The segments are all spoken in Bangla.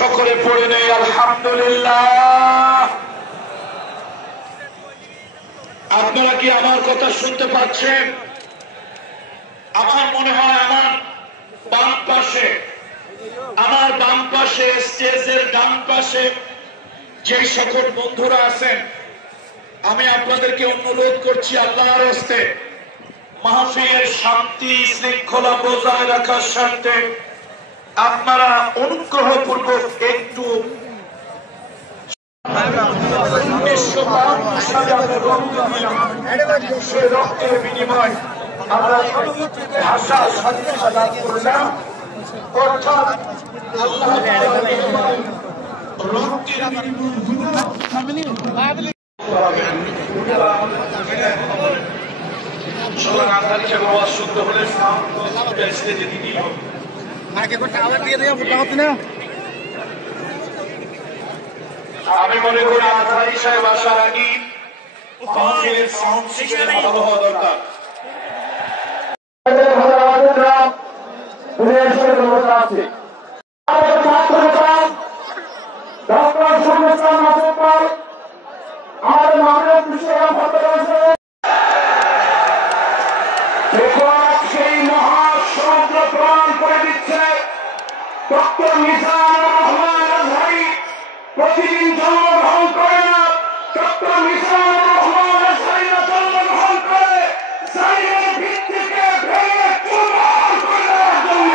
সকলে পড়ে নেই আলহামদুলিল্লাহ। আপনারা কি আমার কথা শুনতে পাচ্ছেন? আমার মনে হয় আমার বাম পাশে স্টেজের ডান পাশে যে সকল বন্ধুরা আছেন, আমি আপনাদেরকে অনুরোধ করছি আল্লাহর হস্তে মাহফিলের শান্তি শৃঙ্খলা বজায় রাখার স্বার্থে আপনারা অনুগ্রহপূর্বক একটু 1952 সালে আমরা রক্ত দিলাম, সে রক্তের বিনিময় আমরা ভাষা স্বাধীনতা লাভ করলাম। অর্থাৎ আল্লাহ রক্তের আমি মনে করি আজহারি সাহেব আসার আগে সাউন্ড সিস্টেম ভালো হওয়া দরকার। সেই মহাসমুদ্র প্রমাণ করে দিচ্ছে ডক্টর মিজানুর রহমান আজহারী প্রতিদিন জন্মগ্রহণ করে না। ডক্টর মিজানুর রহমান আজহারীরা জন্মগ্রহণ করে জালিমের ভিত্তিকে ভেঙে চুরমার করে দেওয়ার জন্য।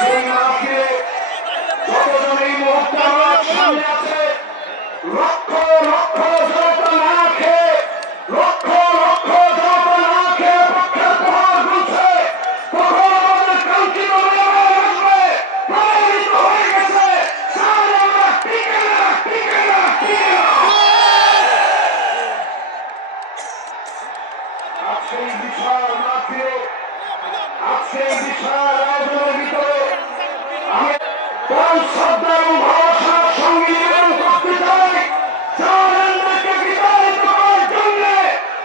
সেই মাহফিলে যতজন এই মুহূর্তে আমার সামনে আছে, লক্ষ লক্ষ জনতা না খেয়ে পক্ষের প্রহার গুলছে, কখন আমাদের কাঙ্ক্ষিত মেয়র আসবে প্রমাণিত হয়ে গেছে। আজকে এই বিশাল মাহফিলে, আজকে এই বিশাল আয়োজনের ভিতরে আমি শ্রদ্ধা এবং ভালোবাসার সঙ্গে নিবেদন করতে চাই, জাহান্নামকে বিতাড়িত করার জন্য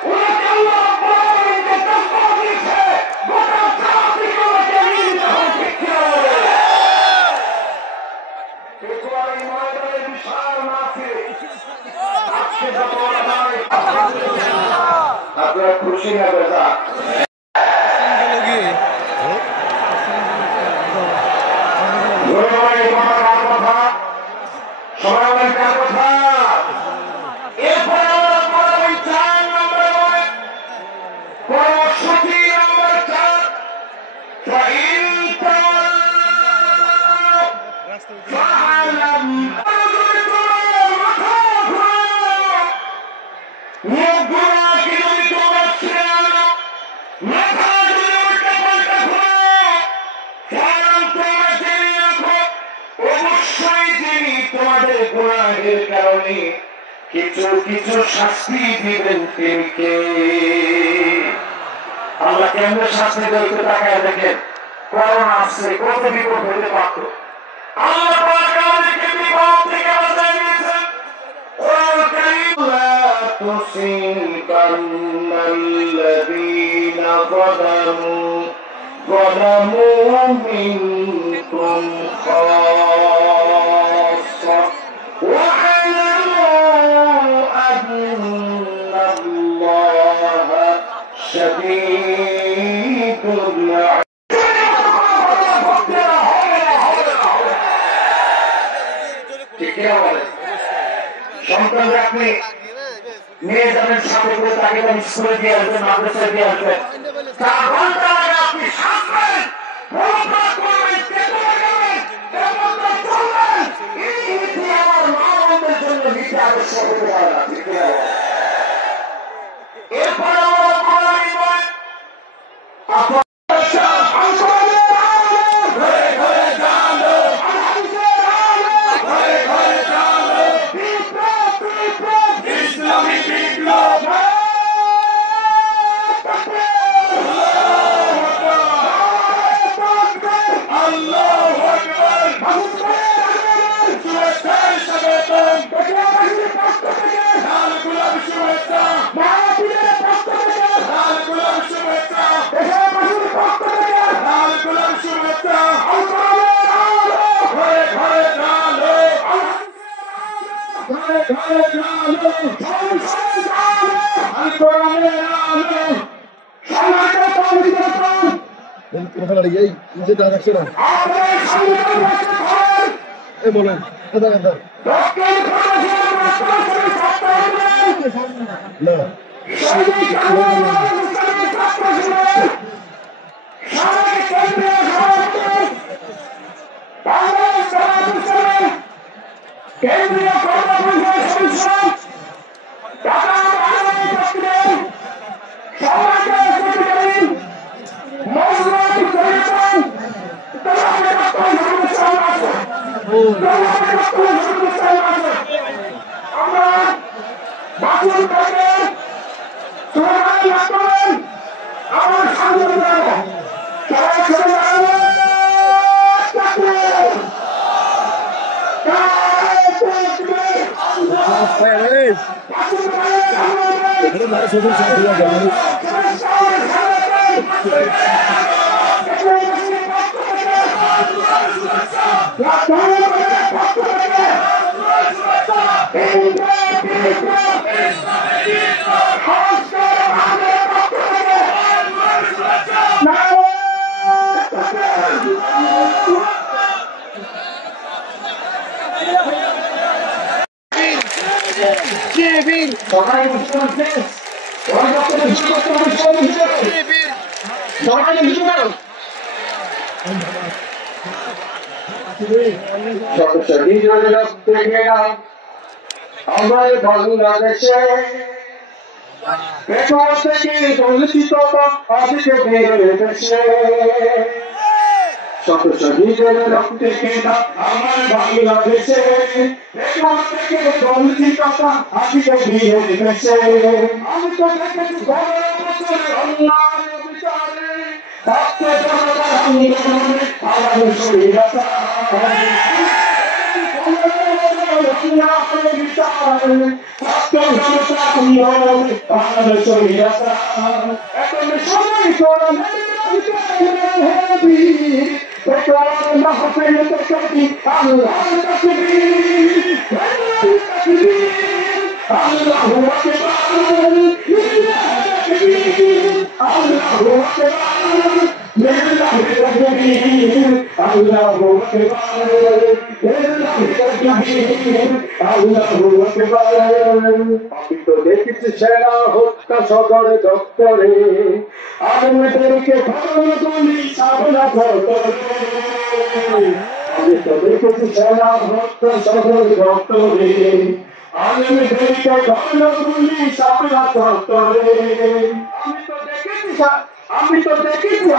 ওনাকে আল্লাহ রাব্বুল আলামিন যে জজ্বা দিয়েছে, গোটা জাতিকে ওনাকে নিতে হবে। ঠিক কিনা বলেন? পেকুয়ার এই ময়দানের বিশাল মাহফিল আজকে যত হয় আপনারা খুশি না বেজা? তোমাদের গুনাহের কারণে কিছু কিছু শাস্তি দিবেন তিনি কে? আল্লাহ কেমন শাস্তি দেয় একটু তাকায় দেখেন। করোনা আসছে, কত বিপদ হইতে পারত। আল্লাহ পাক আমাদেরকে বিপদ থেকে বাঁচিয়ে দিয়েছেন। কোরআন কারীম লা তুসিবান্নাল্লাযীনা যালামু মিনকুম খাসসা ওয়া'লামু আন্নাল্লাহা শাদীদুল সন্তানরা আপনি নিয়ে যাবেন, সাথে করে তাকে স্কুলে দিয়ে আসবেন, মাদ্রাসায় দিয়ে আসবেন, 4 ঘন্টা আগে আপনি শাসবেন, আমার মা বোনদের জন্য নিতে আবশ্যক হতে পারে না। ঠিক আছে? এরপরে আমরা বলেন না কেন্দ্রীয় কর্মসংস্থান সংসদ ঢাকা আমরা বাতিল করে আমার সামনে আমার বাংলাদেশে পেটর থেকে দলিত আজকে বেড়েছে শত শহীদের রক্তে কেনা আমার বাংলাদেশে পেটর থেকে দলিত আজকে বেড়েছে আমি তো দেখেছি বড় বছরের অন্যায় বিচারে থাকতে জনতার আন্দোলনে আমার শরীরতা আমি তো দেখেছি সেনা হত্যা সদর দপ্তরে আমাদেরকে গুলি সামনা আমি তো দেখেছি সেনা হত্যা সদর দপ্তরে আমাদেরকে গুলি সামনা দপ্তরে আমি তো দেখেছি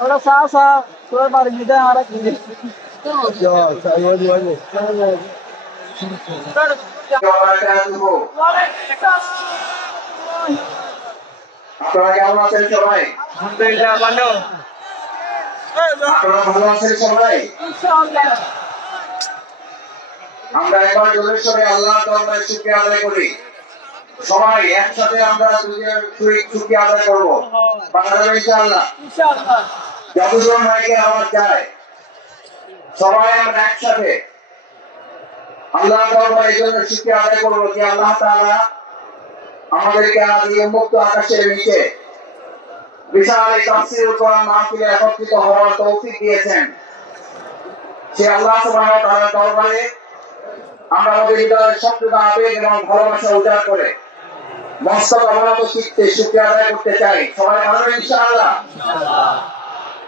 Ahora salsa, todo el marinita ahora aquí. আপনারা কেমন আছেন সবাই? আলহামদুলিল্লাহ ভালো। আপনারা ভালো আছেন সবাই? ইনশাআল্লাহ। আমরা এবার জোরে সরে আল্লাহর দরবারে শুকরিয়া আদায় করি। সবাই একসাথে আমরা শুকরিয়া আদায় করব। পারা যাবে ইনশাআল্লাহ? ইনশাআল্লাহ। যতজন ভাইকে আওয়াজ যায় সবাই আমরা একসাথে আল্লাহর দরবারে এই জন্য শুকরিয়া আদায় করব যে আল্লাহ তাআলা আমাদেরকে আজ এই মুক্ত আকাশের নিচে বিশাল এই তাফসীরুল কোরআন মাহফিলে একত্রিত হওয়ার তৌফিক দিয়েছেন। সে আল্লাহ সুবহানাহু ওয়া তাআলার দরবারে আমরা আমাদের হৃদয়ের সত্যতা আবেগ এবং ভালোবাসা উজাড় করে মস্তক অবনত চিত্তে শুকরিয়া আদায় করতে চাই। সবাই ভালো ইনশাআল্লাহ?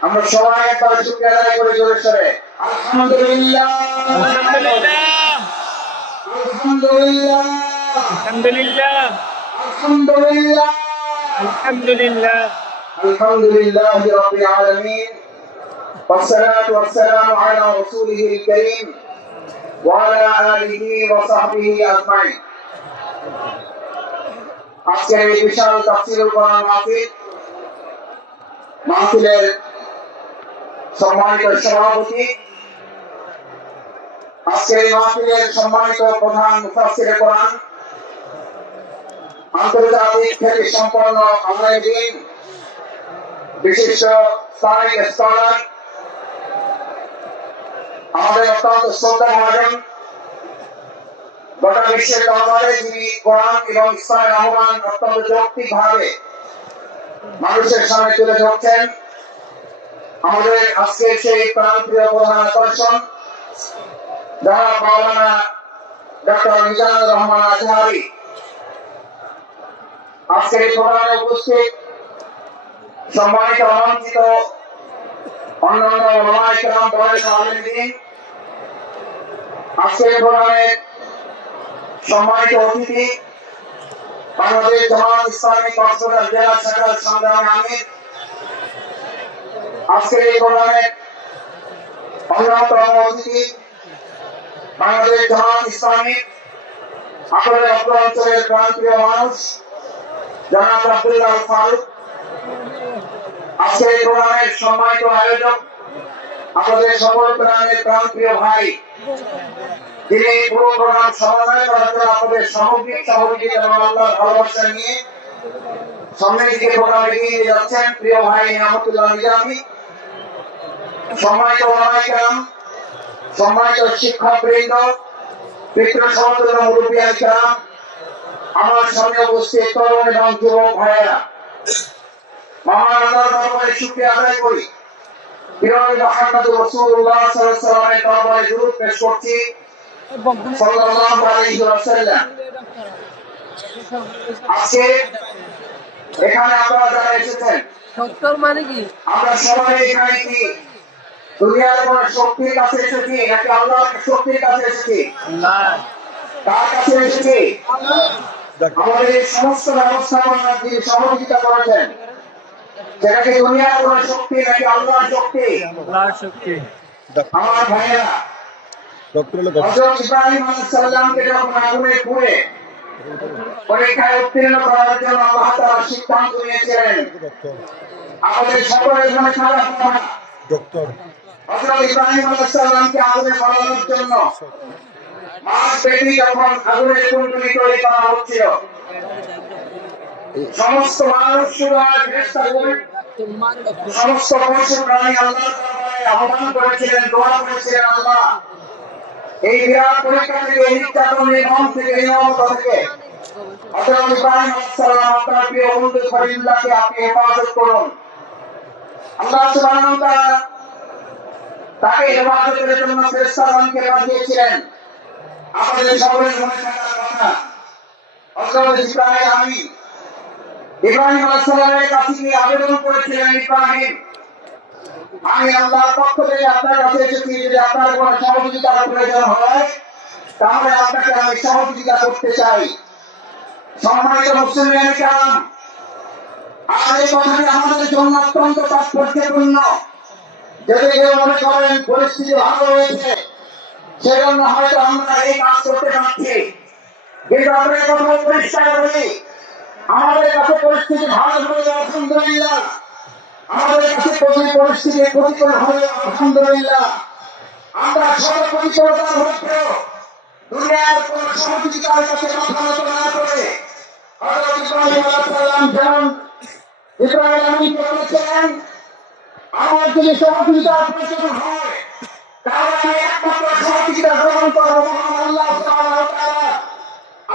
আমরা সবাই একবার শুকরিয়া আদায় করে জোরে সরে আলহামদুলিল্লাহ আলহামদুলিল্লাহ আলহামদুলিল্লাহ আলহামদুলিল্লাহ আলহামদুলিল্লাহ আলহামদুলিল্লাহি রাব্বিল আলামিন والصلاة والسلام على رسوله الكريم وعلى آله وصحبه أجمعين আজকের এই বিশাল তাফসীরুল কোরআন মাহফিলের সম্মানিত সভাপতি, আজকের এই মাহফিলের সম্মানিত প্রধান মুফাসসিরে কোরআন, আন্তর্জাতিক খ্যাতি সম্পন্ন আলেম, বিশিষ্ট ইসলামিক স্কলার, আমাদের অত্যন্ত শ্রদ্ধাভাজন গোটা বিশ্বের দরবারে যিনি কোরআন এবং ইসলামের আহ্বান অত্যন্ত যৌক্তিকভাবে মানুষের সামনে তুলে ধরছেন, আমাদের আজকের সেই প্রাণপ্রিয় প্রধান আকর্ষণ জনাব মাওলানা ডক্টর মিজানুর রহমান আজহারী। আজকের এই প্রোগ্রামে উপস্থিত সম্মানিত আমন্ত্রিত অন্যান্য ওলামায়ে কেরাম, বরেণ্য আলেমদ্বীন, আজকের এই প্রোগ্রামে সম্মানিত অতিথি, বাংলাদেশ জামাত ইসলামী কক্সবাজার জেলা শাখার সংগ্রামী আমির, আজকের এই প্রোগ্রামে অন্যতম অতিথি বাংলাদেশ জামাত ইসলামী আসলে অত্র অঞ্চলের প্রাণপ্রিয় মানুষ জনাব আব্দুল্লাহ আল ফারুক, আজকের এই প্রোগ্রামের সম্মানিত আয়োজক আমাদের সকল প্রাণের প্রাণপ্রিয় ভাই, যিনি পুরো প্রোগ্রাম সমন্বয় করার জন্য আপনাদের সামগ্রিক সহযোগিতা এবং আল্লাহর ভালোবাসা নিয়ে সামনের দিকে প্রোগ্রাম এগিয়ে নিয়ে যাচ্ছেন, প্রিয় ভাই নিয়ামতুল্লাহ নিজামী। সম্মানিত ওলামায়ে কেরাম, সম্মানিত শিক্ষকবৃন্দ, পিতৃ সমতুল্য মুরব্বিয়ান কেরাম, আমার সামনে উপস্থিত তরুণ এবং যুবক ভাইয়েরা, মহান আল্লাহর দরবারে শুকরিয়া আদায় করি। বিনয় মুহাম্মদ রাসূলুল্লাহ সাল্লাল্লাহু আলাইহি ওয়াসাল্লামের দরবারে দুরূদ পেশ করছি সাল্লাল্লাহু আলাইহি ওয়াসাল্লাম। আজকে এখানে আপনারা যারা এসেছেন, সত্তর মানে কি আমরা সবাই এখানে কি দুনিয়ার কোন শক্তির কাছে এসেছি নাকি আল্লাহর শক্তির কাছে এসেছি? কার কাছে এসেছি? আমাদের এই সমস্ত ব্যবস্থাপনা যিনি সহযোগিতা করেছেন, সেটা কি দুনিয়ার কোন শক্তি নাকি আল্লাহর শক্তি? আমার ভাইয়েরা, হযরত ইব্রাহিম আলাইহিস সালামকে যখন আগুনে পুড়ে পরীক্ষায় উত্তীর্ণ করার জন্য আল্লাহ তাআলা সিদ্ধান্ত নিয়েছিলেন, আমাদের সকলের মনে খারাপ হয় হযরত ইব্রাহিম আলাইহিস সালামকে আগুনে ফেলানোর জন্য মাছ পেটি যখন আগুনের কুণ্ডলী তৈরি করা হচ্ছিল, সমস্ত মানুষ শুধু চেষ্টা করে সমস্ত পশু প্রাণী আল্লাহর দরবারে আহ্বান করেছিলেন, দোয়া করেছিলেন, আল্লাহ এই বিরাট পরীক্ষা থেকে, এই নির্যাতন, নির্মম থেকে, নির্মমতা থেকে হযরত ইব্রাহিম আলাইহিস সালাম আপনার প্রিয় বন্ধু খলিলুল্লাহকে আপনি হেফাজত করুন। আল্লাহ সুবহানাহু ওয়া তাআলা তাকে হেফাজতের জন্য ফেরেশতাগণকে পাঠিয়েছিলেন। আপনাদের সকলের মনে থাকার কথা, হযরত ইব্রাহিম আলাইহিস সালামের কাছে গিয়ে আবেদন করেছিলেন, ইব্রাহিম, আমি আল্লাহর পক্ষ থেকে আপনার কাছে এসেছি, যদি আপনার কোনো সহযোগিতার প্রয়োজন হয় তাহলে আপনাকে আমি সহযোগিতা করতে চাই। সম্মানিত মুসলিম কেরাম, আর এই কথাটি আমাদের জন্য অত্যন্ত তাৎপর্যপূর্ণ। যদি কেউ মনে করেন পরিস্থিতি ভালো হয়েছে সেজন্য হয়তো আমরা এই কাজ করতে পারছি, কিন্তু আমরা এই কথা পরিষ্কার করি, আমাদের কাছে পরিস্থিতি ভালো হলে আলহামদুলিল্লাহ, আমাদের কাছে পরিস্থিতি প্রতিকূল হলে আলহামদুলিল্লাহ, আমরা সব প্রতিকূলতার মধ্যেও দুনিয়ার কোন সহযোগিতার কাছে মাথা নত না করে হযরত ইব্রাহিম আলাইহিস সালাম যেমন ইব্রাহিম বলেছিলেন, আমার যদি সহযোগিতার প্রয়োজন হয় তাহলে আমি একমাত্র সহযোগিতা গ্রহণ করবো মহান আল্লাহ সুবহানাহু ওয়া তাআলা।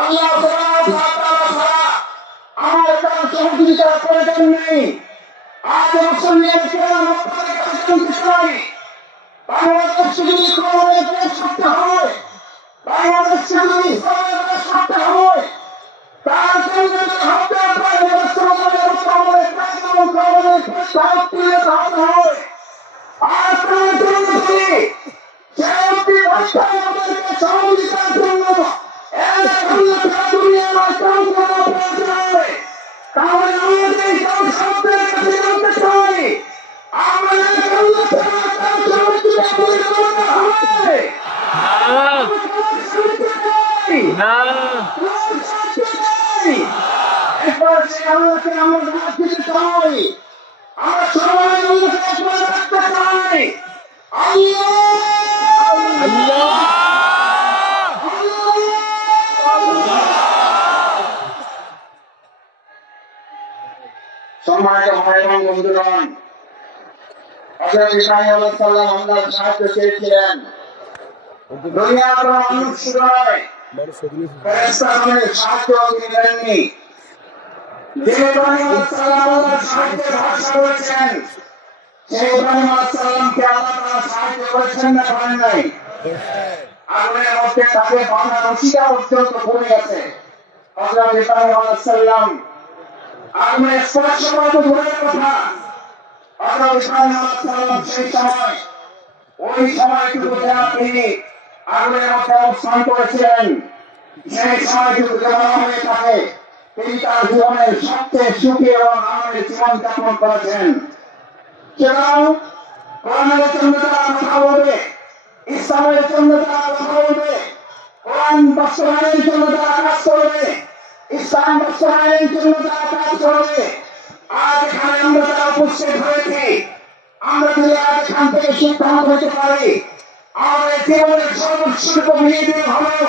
আল্লাহ সুবহানাহু ওয়া তাআলা ছাড়া আমার কারো সহযোগিতার প্রয়োজন নেই। আজ মুসলমান কেরাম আপনাদের কাছে জানতে চাই, বাংলাদেশ যদি কোরআনের দেশ করতে হয়, বাংলাদেশ যদি ইসলামের দেশ করতে হয়, তার জন্য হতে হবে ব্যবস্থা হয়, আর কোন দুর্নীতি আমাদেরকে সহযোগিতার জন্য তাহলে আমাদের শব্দের কাছে জানতে চাই, আমাদের না একবার সে আল্লাহকে আমরা ডাক দিতে চাই, আমরা সবাই আল্লাহকে একবার ডাকতে চাই। আল্লাহ সম্মানিত ভাই এবং বন্ধুগণ, হযরত ইব্রাহিম আলাইহিস সালাম আল্লাহর সাহায্য চেয়েছিলেন। দুনিয়ার কোনো মানুষ শুধু নয়, ফেরেশতাগণের সাহায্য তিনি নেননি। যে ইব্রাহিম আলাইহিস সালাম আল্লাহর সাহায্যে ভরসা করেছেন, সেই ইব্রাহিম আলাইহিস সালামকে আল্লাহ তাআলা সাহায্য করেছেন না করেন নাই? আগুনের মধ্যে তাকে বাঁধা রশিটা পর্যন্ত পড়ে গেছে। হযরত ইব্রাহিম আলাইহিস সালাম আগুনের স্পর্শ করা তো দূরের কথা, হযরত ইব্রাহিম আলাইহিস সালাম সেই সময় ওই সময়টুকুতে তিনি আগুনের মধ্যে অবস্থান করেছিলেন। সেই সময়টুকু বলা হয়ে থাকে তিনি তার জীবনের সবচেয়ে সুখী এবং আনন্দের জীবন যাপন করেছেন। সুতরাং কোরআনের জন্য তারা কথা বলবে, ইসলামের জন্য তারা কথা বলবে, কোরআন বাস্তবায়নের জন্য তারা কাজ করবে, ইসলাম বাস্তবায়নের জন্য তারা কাজ করবে। আজ এখানে আমরা তারা উপস্থিত হয়েছি, আমরা যদি আজ এখান থেকে সিদ্ধান্ত হতে পারি আমাদের জীবনের সর্বস্ব মিলিয়ে দিয়ে হলো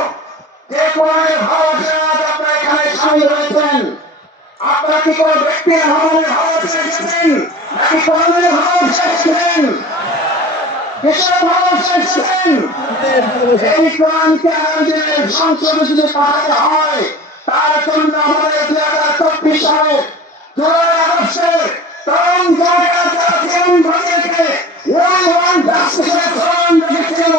যে কোরআনের ভালোবাসা আজ আপনারা এখানে সামিল হয়েছেন। আপনারা কি কোনো ব্যক্তির ভালোবাসা ভালোবাসা এসেছেন নাকি কোরআনের ভালোবাসা এসেছেন? কিসের ভালোবাসা এসেছেন? এই কোরআনকে আমাদের সংসদে যদি পাঠাতে হয় তার জন্য আমাদের 2024 সালে জুলাই আগস্টের তরুণ জনতা যারা জীবন বাঁচিয়েছে ওয়ান জাস্টিসের স্লোগান রেখেছিল,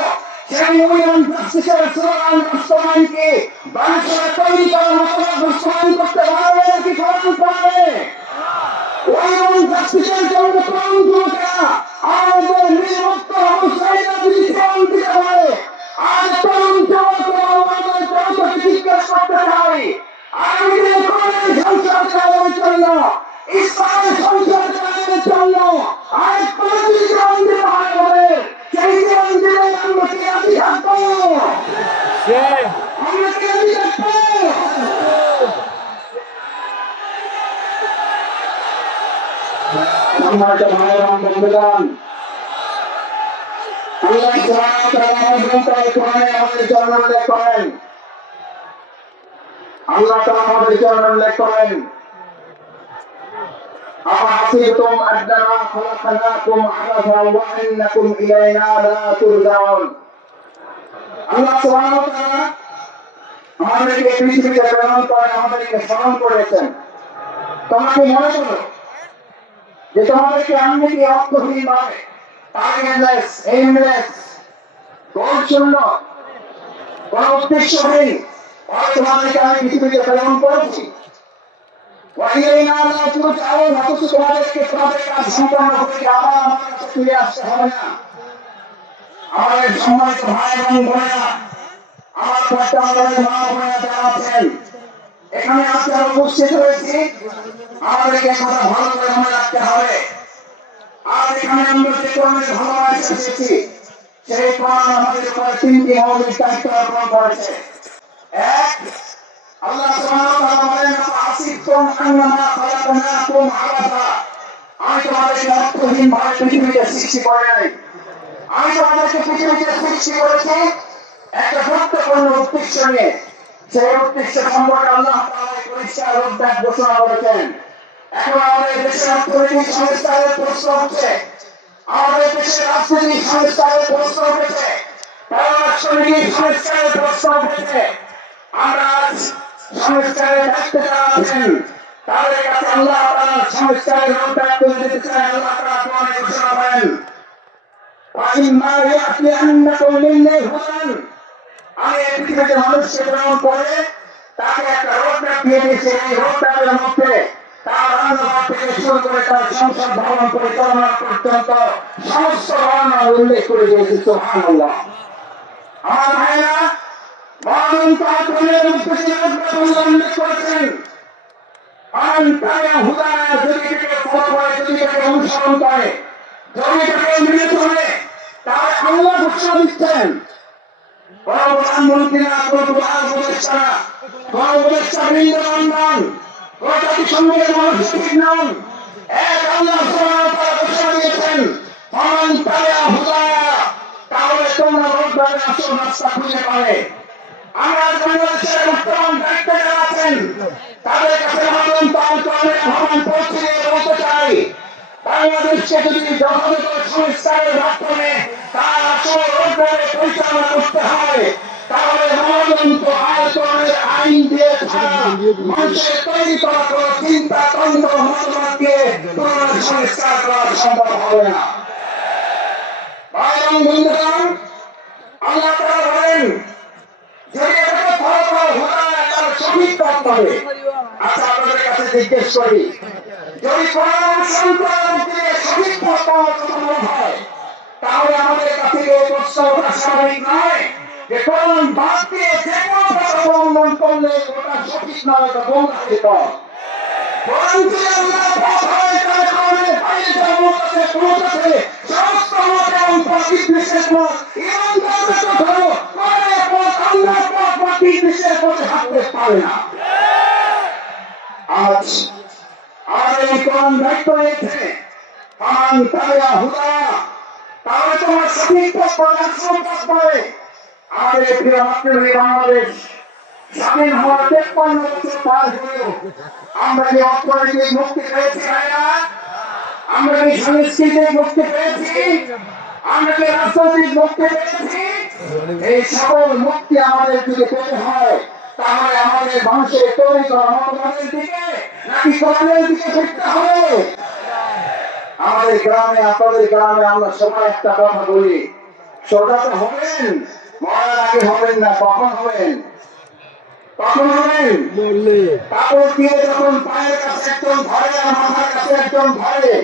সেই ওয়ান জাস্টিসের স্লোগান বাস্তবায়নকে বাংলাদেশে তৈরি করার মতো বাস্তবায়ন করতে পারবে নাকি কোরআন পারবে? ওয়ান জাস্টিসের জন্য তরুণ যুবকেরা আমাদের নির্মুক্ত অবস্থায় যদি জীবন দিতে পারে, আজ তরুণ যুবকেরা আমাদের জনতাকে জিজ্ঞেস করতে চাই আগামী দিনে কোরআনের সংসদ চালানোর জন্য, ইসলামের সংসদ চালানোর জন্য আজ কোন যদি জীবন দিতে হয় আমাদের, সেই জীবন দিলে আমরা কি রাজি থাকবো? আমরা কি রাজি থাকবো? সম্মানিত ভাই এবং বন্ধুগণ, আল্লাহ সুবহানাহু ওয়া তাআলা কোরআনে আমাদের জন্য উল্লেখ করেন, আল্লাহ তাআলা আমাদের জন্য উল্লেখ করেন আফাহাসিবতুম আন্নামা খালাকনাকুম আবাসা ওয়া আন্নাকুম ইলাইনা লা তুরজাউন। আল্লাহ সুবহানাহু ওয়া তাআলা আমাদেরকে পৃথিবীতে প্রেরণ করে আমাদেরকে স্মরণ করেছেন। তোমরা কি মনে করো যে তোমাদেরকে আমি কি অর্থহীন ভাবে টার্গেটলেস এইমলেস গোলশূন্য কোন উদ্দেশ্যহীন ভাবে তোমাদেরকে আমি পৃথিবীতে প্রেরণ করেছি? তোমাদেরকে তোমাদের কাজ সম্পন্ন করে আবার আমার কাছে ফিরে আসতে হবে না। আমাদের সম্মানিত ভাই এবং বোনেরা, আমার কয়েকটা আমাদের মা বোনেরা যারা আছেন এখানে আজকে উপস্থিত হয়েছি, আমাদেরকে কথা ভালো করে মনে রাখতে হবে। আর এখানে আমরা যে কোরআনের ভালোবাসা এসেছি, সেই কোরআন আমাদের উপরে 3টি মৌলিক দায়িত্ব অর্পণ করেছে। এক, আল্লাহ সুবহানাহু ওয়া তাআলা বলেন আফাহাসিবতুম আন্নামা খালাকনাকুম আবাসা, আমি তোমাদেরকে অর্থহীন ভাবে পৃথিবীতে সৃষ্টি করে নাই। আমি তোমাদেরকে পৃথিবীতে সৃষ্টি করেছি একটা গুরুত্বপূর্ণ উদ্দেশ্য নিয়ে। সেই উদ্দেশ্য সম্পর্কে আল্লাহ তাআলা পরিষ্কার রূপরেখা ঘোষণা করেছেন। এখন আমাদের দেশের অর্থনৈতিক সংস্কারের প্রশ্ন হচ্ছে, আমাদের দেশের রাজনৈতিক সংস্কারের প্রশ্ন উঠেছে, অর্থনৈতিক সংস্কারের প্রশ্ন উঠেছে। আমরা আজ সংস্কারের দায়িত্বে যারা আছেন তাদের কাছে আল্লাহ তাআলা সংস্কারের রূপরেখা তুলে দিতে চান। আল্লাহ তাআলা কোরআনে ঘোষণা করেন ওয়াইম্মা ইয়াতিয়ান্নাকুম মিন্নি হুদান, আমি এই পৃথিবীতে মানুষকে প্রেরণ করে তাকে একটা রোডম্যাপ দিয়ে দিয়েছি। এই রোডম্যাপের মধ্যে তার রান্নাঘর থেকে শুরু করে তার সংসদ ভবন পরিচালনা পর্যন্ত সমস্ত বর্ণনা উল্লেখ করে দিয়েছে। সুবহানাল্লাহ। আমার ভাইয়েরা, মহান তার কোরআনের মধ্যে যে রোডম্যাপ উল্লেখ করেছেন, মান তারা হুদানা, যদি এটাকে ফলো করে, যদি এটাকে অনুসরণ করে, যদি এটাকে মেনে চলে, তাহলে আল্লাহ ঘোষণা দিচ্ছেন কোন প্রধানমন্ত্রী না, কোন প্রধান উপদেষ্টা না, কোন উপদেষ্টা বৃন্দ নন, কোন জাতিসংঘের মহাসচিব নন। এক আল্লাহ সুবহানাহু ওয়া তাআলা ঘোষণা দিয়েছেন, ফামান তাবিআ হুদায়া, তাহলে তোমরা রোডবারে আসো, রাস্তা খুঁজে পাবে। আমরা বাংলাদেশের বর্তমান দায়িত্বে যারা আছেন তাদের কাছে আবেদন ভ্রমণ পৌঁছে দিয়ে বলতে চাই, বাংলাদেশকে যদি যথাযথ সংস্কারের মাধ্যমে তার আসল রোডবারে পরিচালনা করতে হয়, তাহলে মহাযন্ত্র আয়তনের আইন দিয়ে ছাড়া মানুষের তৈরি করা কোনো চিন্তা তন্ত্র মতবাদকে পুনরায় সংস্কার করা সম্ভব হবে না। ভাই এবং বন্ধুগণ, আল্লাহ তাআলা বলেন যদি এটাকে ফলো করা হয় তার সঠিক পথ পাবে। আচ্ছা, আপনাদের কাছে জিজ্ঞেস করি, যদি কোরআন অনুসরণ করার মধ্যে সঠিক পথ পাওয়ার কথা মনে হয়, তাহলে আমাদের কাছে এই প্রশ্ন ওঠা স্বাভাবিক নয় যে কোরআন বাদ দিয়ে যে কোনো পথ অবলম্বন করলে ওটা সঠিক নয়, ওটা গোমরাহের পথ। কোরআন যদি আল্লাহর পথ হয় তাহলে কোরআনের বাইরে যাওয়ার মত আছে, পথ আছে, সমস্ত মত এবং পথ নির্দেশের পথ, ইমানদারদের পথ হলো কোরআনের পথ, আল্লাহর পথ বা নির্দেশের পথে হাঁটতে পারে না। আজ আমাদের এই কোরআন দায়িত্ব নিয়েছে, ফামান তাবিআ হুদায়া, তাহলে তোমার সঠিক পথ পাবে, আসল পথ পাবে। আমাদের এই প্রিয় মাতৃভূমি বাংলাদেশ স্বাধীন হওয়ার 53 বছর পার হলেও আমরা যে অর্থনৈতিক মুক্তি পেয়েছি ভাইরা, আমরা কি সাংস্কৃতিক মুক্তি পেয়েছি, আমরা কি রাজনৈতিক মুক্তি পেয়েছি? এই সকল মুক্তি আমাদের যদি পেতে হয়, তাহলে আমাদের মানুষের তৈরি করা মতবাদের দিকে নাকি কোরআনের দিকে ফিরতে হবে? আমাদের গ্রামে, আপনাদের গ্রামে আমরা সবাই একটা কথা বলি, সোজা তো হবেন, মরার আগে হবেন না, কখন হবেন? কখন হবেন? কাপড় দিয়ে যখন পায়ের কাছে একজন ধরে আর মাথার কাছে একজন ধরে,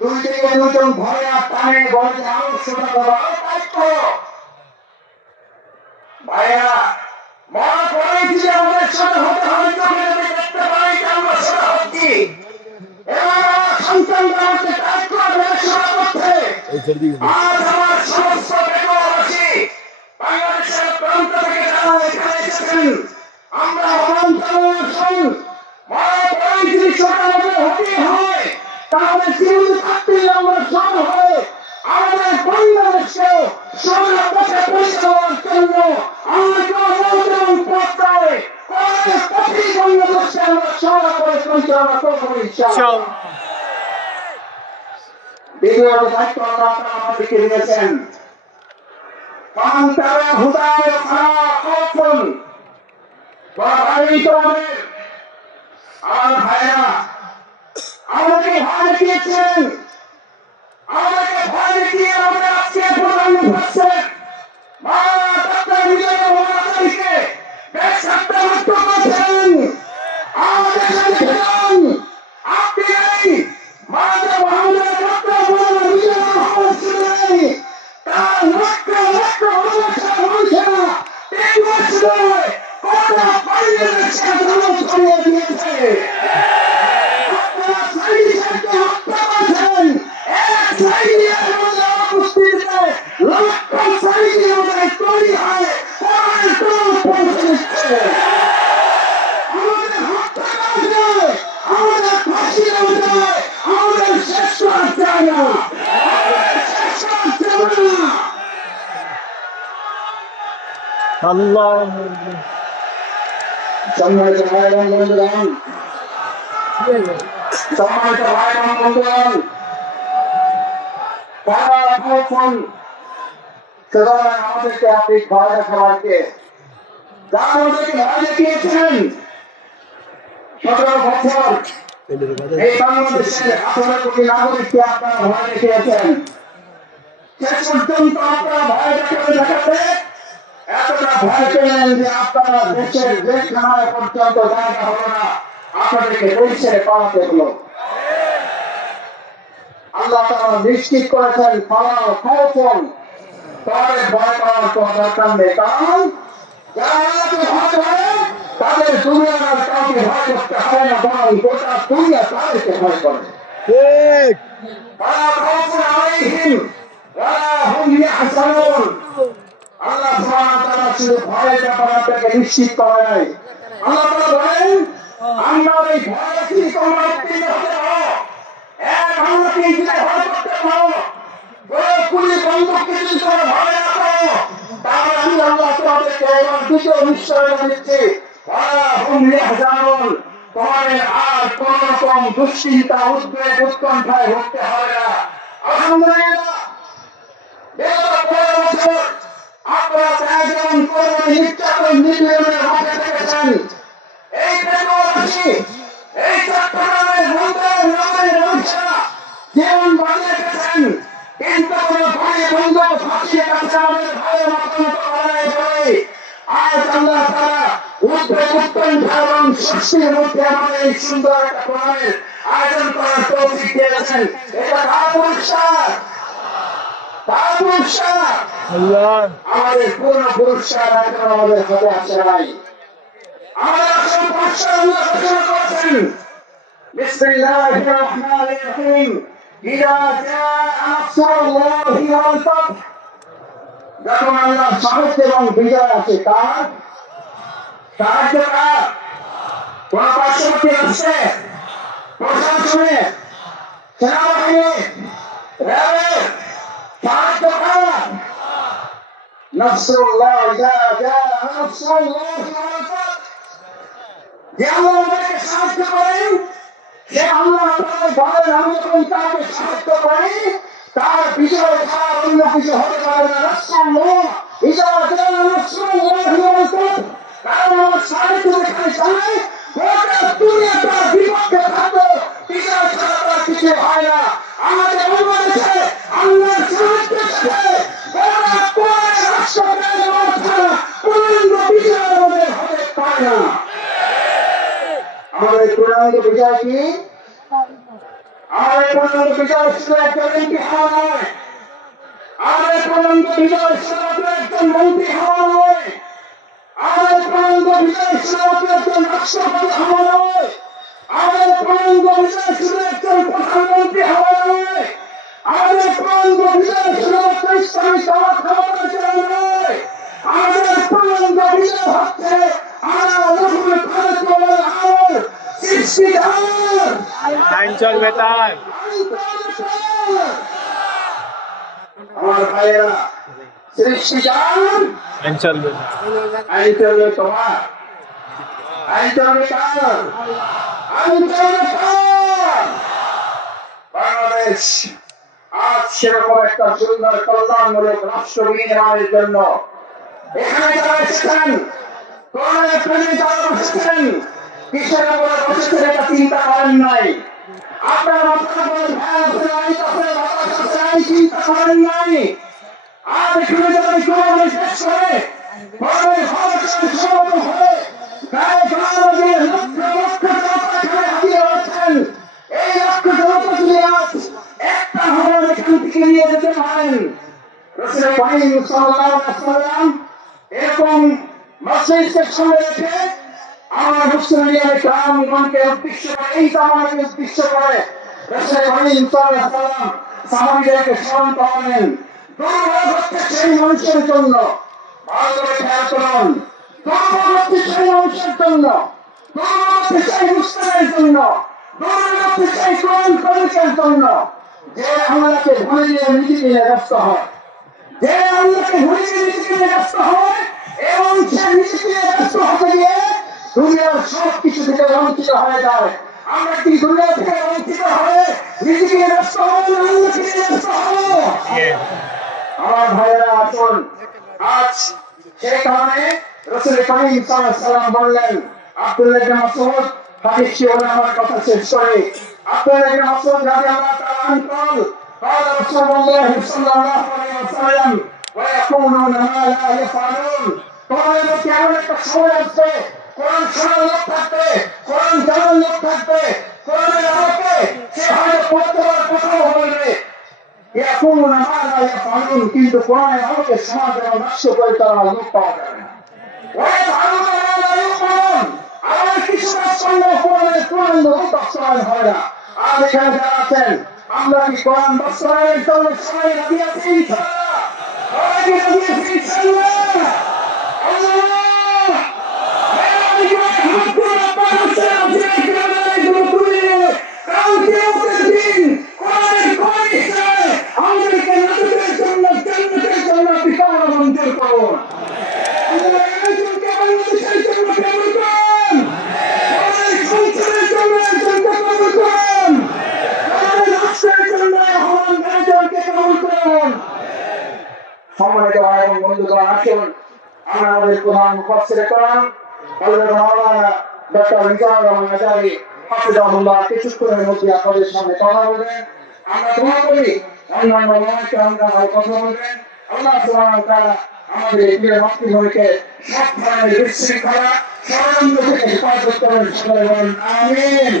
দুই দিকে দুজন ধরে আর টানে, বলে আরো সোজা করো, আরো টাইট করো। ভাইয়া, মরা পরেই যদি আমাদের সোজা হতে হবে, চোখে যদি দেখতে পাই যে আমরা সোজা হচ্ছি, এবং আমার সন্তানরা আমাকে টাইট করে ধরে সোজা করছে, আজ আমার সমস্ত বেগবাসী বাংলাদেশের প্রান্ত থেকে যারা এখানে এসেছেন, আমরা যদি হতে হয় তাহলে জীবন থাকতে আমরা সব হয়ে আমাদের বাংলাদেশকে সোজা পথে পরিচালনার জন্য আমাকে অনুমোদন করতে হবে। পথেই বাংলাদেশকে আমরা সোজা করে পরিচালনা করবো ইনশাআল্লাহ। দ্বিতীয় দায়িত্ব আল্লাহ তাআলা আমাদেরকে দিয়েছেন, ফামান তাবিআ হুদায়া ফালা খাউফুন। আমার ভাইরা, আমাদেরকে ভয় দেখিয়েছেন, আমাদেরকে ভয় দেখিয়ে আমাদের আজকে প্রধানমন্ত্রী হচ্ছেন দেশ ছাড়তে মুক্ত করছেন। আমাদের সাথে খেলাম, আপনি নেই, মানব আমাদের তার লক্ষ লক্ষ মানুষেরা 3 বছর কোটা বাংলাদেশকে ধ্বংস করে দিয়েছে। আপনারা সাইনিদেরকে হত্যা করেছেন, এক সাইনিদের মধ্যে উপস্থিতিতে লক্ষ সাইনি আমাদের তৈরি হয়, কোরআনের তরফ পৌঁছে দিচ্ছে। আমাদের হত্যা করা যায়, আমাদের ফাঁসি দেওয়া যায়, আমাদের শেষ করা যায় না, আমাদের শেষ করা যাবে না। আল্লাহ সম্মানিত ভাই এবং বন্ধুগণ, সম্মানিত ভাই এবং বন্ধুগণ, আমাদেরকে আপনি ভয় দেখাবারকে যারা আমাদেরকে ভয় দেখিয়েছেন 17 বছর এই বাংলাদেশের 18 কোটি নাগরিককে আপনারা ভয় দেখিয়েছেন। শেষ পর্যন্ত আপনারা ভয় দেখাতে এতটা ভয় পেলেন যে আপনারা দেশের জেলখানায় পর্যন্ত জায়গা হলো না, আপনাদেরকে দেশ ছেড়ে পালাতে হলো। আল্লাহ তাআলা নিশ্চিত করেছেন, ফালাও খাউফুন, তাদের ভয় পাওয়ার কোনো দরকার নেই, কারণ যারা আল্লাহকে ভয় করে তাদের দুনিয়ার আর কাউকে ভয় করতে হয় না, বরং গোটা দুনিয়া তাদেরকে ভয় করে। ফালাও খাউফুন আলাইহিম ওয়ালা হুম ইয়াহজানুন। আল্লাহ সুবহানাহু ওয়া তাআলা শুধু ভয়ের ব্যাপারে আপনাকে নিশ্চিত করে নাই। আল্লাহ তাআলা বলেন আমরা এই ভয় কি তোমরা উত্তীর্ণ হতে পারো, এক আল্লাহকে যদি ভয় করতে পারো, পুলি বন্দুক যদি তোমরা ভয় না করো, তাহলে আমি আল্লাহ তোমাদেরকে এবার দ্বিতীয় নিশ্চয়তা দিচ্ছি, তোমাদের আর কোন রকম দুশ্চিন্তা উদ্বেগ উৎকণ্ঠায় ভুগতে হবে না। আলহামদুলিল্লাহ আপনারা একজন কর্মী নির্যাতন নিপীড়নের মধ্যে থেকেছেন। এই দেশবাসী এই চট্টগ্রামের মানুষরা জীবন বাঁচিয়ে রেখেছেন, কিন্তু কোন গুলি বন্দুক ফাঁসিয়ে কাছে আমাদের ভাইয়ের মতামত করাই বলে আজ আল্লাহ তাআলা উদ্বেগ উৎকণ্ঠা এবং স্বস্তির মধ্যে আমাদের এই সুন্দর একটা কোরআনের আয়োজন করার তৌফিক দিয়েছেন। এটা কার পুরস্কার? কার পুরস্কার? আমাদের পূর্ণ পুরস্কার এখন আমাদের হাতে আসে নাই। আমাদের আসল পুরস্কার আল্লাহ ঘোষণা করেছেন, বিসমিল্লাহির রহমানির রহিম, ইযা জাআ নাসরুল্লাহি ওয়াল ফাতহ। যখন আল্লাহর সাহায্য এবং বিজয় আসে, কার সাহায্য? কার? কোন পার্শ্ববর্তী রাষ্ট্রে, প্রশাসনে, সেনাবাহিনী, র্যাবের সাহায্য? কার? নাসরুল্লাহ, ইযা জাআ নাসরুল্লাহি ওয়াল ফাতহ। যে আল্লাহ আমাদেরকে সাহায্য করেন, যে আল্লাহ তাআলা বলেন আমি যখন তাকে সাহায্য করি তার বিজয় ছাড়া অন্য কিছু হতে পারে না। নাসরুল্লাহ, ইযা জাআ নাসরুল্লাহি ওয়াল ফাতহ। কারণ আমার সাহায্য যেখানে চাই গোটা দুনিয়াটা বিপক্ষে থাকবে, বিজয় ছাড়া তার কিছু হয় না। আমাদের বাংলাদেশে আল্লাহর সাহায্য সাথে গোটা কোরআনের রাষ্ট্রপ্রেমের অর্থে পূর্ণ বিজয় আমাদের হতে পারে না। আমাদের পূর্ণাঙ্গ বিজয় কি? আমাদের পূর্ণাঙ্গ বিজয় শুধু একজন এমপি হওয়া নয়, আমাদের পূর্ণাঙ্গ বিজয় শুধুমাত্র একজন মন্ত্রী হওয়া নয়, আমাদের পূর্ণাঙ্গ বিজয় শুধুমাত্র একজন রাষ্ট্রপতি হওয়া নয়, আমাদের পূর্ণাঙ্গ বিজয় শুধু একজন প্রধানমন্ত্রী হওয়া নয়, আমাদের পূর্ণাঙ্গ বিজয় শুধুমাত্র ইসলামী সমাজ ক্ষমতা নয়, আমাদের পূর্ণাঙ্গ বিজয় হচ্ছে আইন চলবে তাই। আমার ভাইয়েরা, সৃষ্টিকার আইন চলবে, আইন চলবে তোমার, আইন চলবে কার? আইন চলবে কার? বাংলাদেশ আজ সেরকম একটা সুন্দর কল্যাণমূলক রাষ্ট্র নির্মাণের জন্য এখানে যারা এসেছেন, কোরআনের প্রেমে যারা বসেছেন, কিসের উপরে বসেছেন এটা চিন্তা করেন নাই। আপনার মাথার উপরে ভ্যান আছে, আইন আছে, বাতাস আছে, আইন চিন্তা করেন নাই। আর এখানে যারা কোরআন শেষ করে কোরআনের ভাষায় সমত হয়ে গায়ে গায়ে দিয়ে লক্ষ লক্ষ জনতা এখানে হাজির হচ্ছেন, এই লক্ষ জনতা যদি আজ একটা হওয়ার এখান থেকে নিয়ে যেতে পারেন, রাসূল করিম সাল্লাল্লাহু আলাইহি ওয়াসাল্লাম এরকম মসজিদকে সামনে রেখে আমার মুসলিম গ্রামগণকে উদ্দেশ্য করে, এই জামানকে উদ্দেশ্য করে রাসূল করিম সাল্লাল্লাহু আলাইহি ওয়াসাল্লাম সাহাবীদেরকে স্মরণ করালেন। দুর্ভোগ হচ্ছে সেই মানুষের জন্য, ভালো করে খেয়াল করুন, দুর্ভোগ হচ্ছে সেই মানুষের জন্য, দুর্ভোগ হচ্ছে সেই মুসলিমের জন্য, দুর্ভোগ হচ্ছে সেই কোরআন প্রেমিকের জন্য যে আল্লাহকে ভুলে গিয়ে নিজেকে নিয়ে ব্যস্ত হয়, যে আল্লাহকে ভুলে গিয়ে নিজেকে নিয়ে ব্যস্ত হয় এবং সে নিজেকে নিয়ে ব্যস্ত হতে গিয়ে দুনিয়ার সব কিছু থেকে বঞ্চিত হয়ে যায়। আমরা কি দুনিয়া থেকে বঞ্চিত হয়ে নিজেকে নিয়ে ব্যস্ত হবো না আল্লাহকে নিয়ে ব্যস্ত হবো? আমার ভাইয়েরা আসুন, আজ সেই কারণে রাসূল করিম সাল্লাল্লাহু আলাইহি ওয়াসাল্লাম বললেন, আব্দুল্লাহ ইবনে মাসউদ হাদিসটি বলে আমার কথা শেষ করে, আব্দুল্লাহ ইবনে মাসউদ রাদিয়াল্লাহু তাআলা আনহু قال رسول الله صلى الله عليه وسلم ويقولون ما لا يفعلون। তোমাদের মধ্যে এমন একটা সময় আসবে কোরআন শোনার লোক থাকবে, কোরআন জানার লোক থাকবে, কোরআনের আলোকে সে হয়তো বর্তমান কথাও বলবে, يقولون ما لا يفعلون, কিন্তু কোরআনের আলোকে সমাজ এবং রাষ্ট্র পরিচালনার লোক পাওয়া যাবে না। ويفعلون ما لا يؤمرون, আমার কিছু কাজ করলেও কোরআনের পূর্ণাঙ্গ বাস্তবায়ন হয় না। আর এখানে যারা আছেন, আমরা কি কোরআন বাস্তবায়নের জন্য সবাই রাজি আছি? ইনশাআল্লাহ সম্মানিত ভাই এবং বন্ধুগণ, আসুন আমরা আমাদের প্রধান মুফাসসির কোরআন হযরত মাওলানা ডক্টর মিজানুর রহমান আজারি হাফিজাহুল্লাহ কিছুক্ষণের মধ্যে আপনাদের সামনে কথা বলবেন। আমরা দোয়া করি অন্যান্য ওলামায়ে কেরামরা কথা বলবেন। আল্লাহ সুবহানাহু ওয়া তাআলা আমাদের এই প্রিয় মাতৃভূমিকে সব ধরনের বিশৃঙ্খলা ষড়যন্ত্র থেকে হেফাজত করেন। সবাই বলেন আমিন।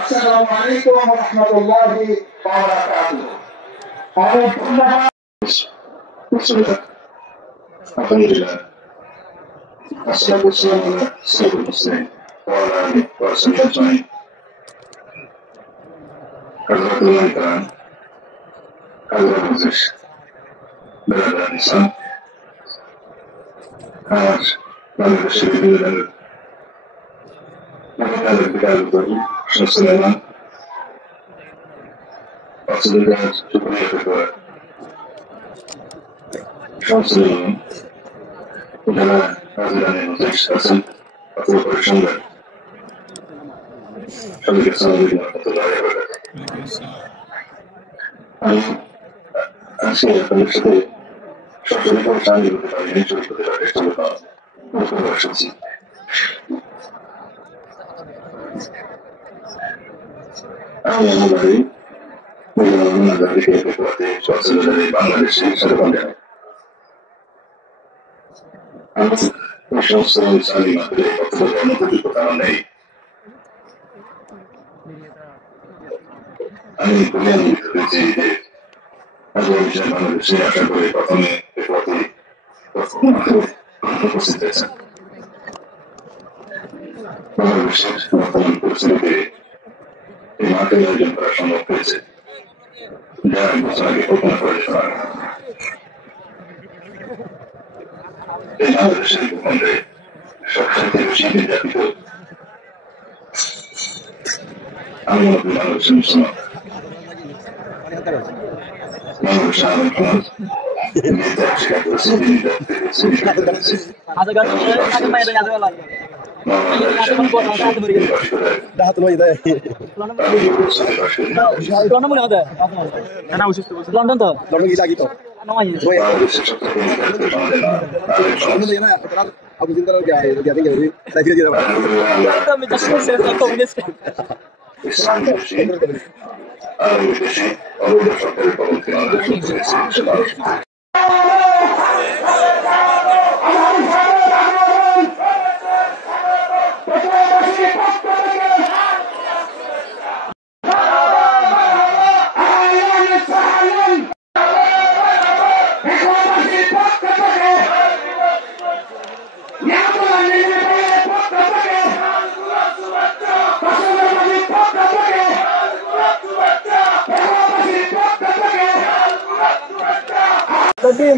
আসসালামু আলাইকুম ওয়া রাহমাতুল্লাহি ওয়া বারাকাতুহু। Alhamdulillah. Assalamualaikum warahmatullahi wabarakatuh. Hazratullah Hazrat Beradan insan Amat Beradan Beradan Beradan Beradan Şahsılarla Asılıdan Cumhuriyet Fethullah Şahsılarla Udara Haziran'ın Hasan Atıl Barışan'da Şahsılarla Sanırım Rahmetullahi ve Berekatuhu. Así es, pero es que yo soy importante lo que también he hecho de la resta de la población. Ahora no la vi, pero no la vi que puede hacer de Bangladesh y se lo cambian. Antes, yo soy Salima, pero no te digo tan ahí. A mí me ponían muy de Azerbaijan Bangladesh aşağı yukarı vatanı positivitesi. Bangladeş'in vatanın pozitivitesi imadelerden başlayan noktası. Değerli dostlarla okuna koyacaklar. Bangladeş'in bu konuda şarkı bir yapıyor. Anlamak Bangladeş'in Müslüman. London তো Aku cinta lagi dia tinggal di tadi dia. İslam Müslüman, Müslüman, Allah'ın şartları falan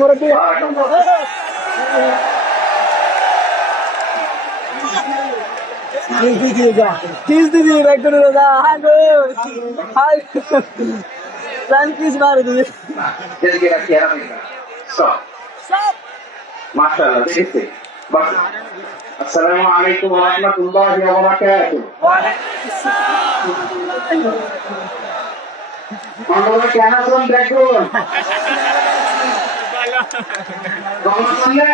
Murabbi Kiss didi ekটু দাদা হাগো হাই প্ল্যান কিস মারে দিদি Desde aqui era amiga. Stop. Mashallah, দেখেছি। বাস। আসসালামু আলাইকুম ওয়া রাহমাতুল্লাহি ওয়া বারাকাতুহু। আমরা কেন শুন দেখুন। গল্প শুনলে?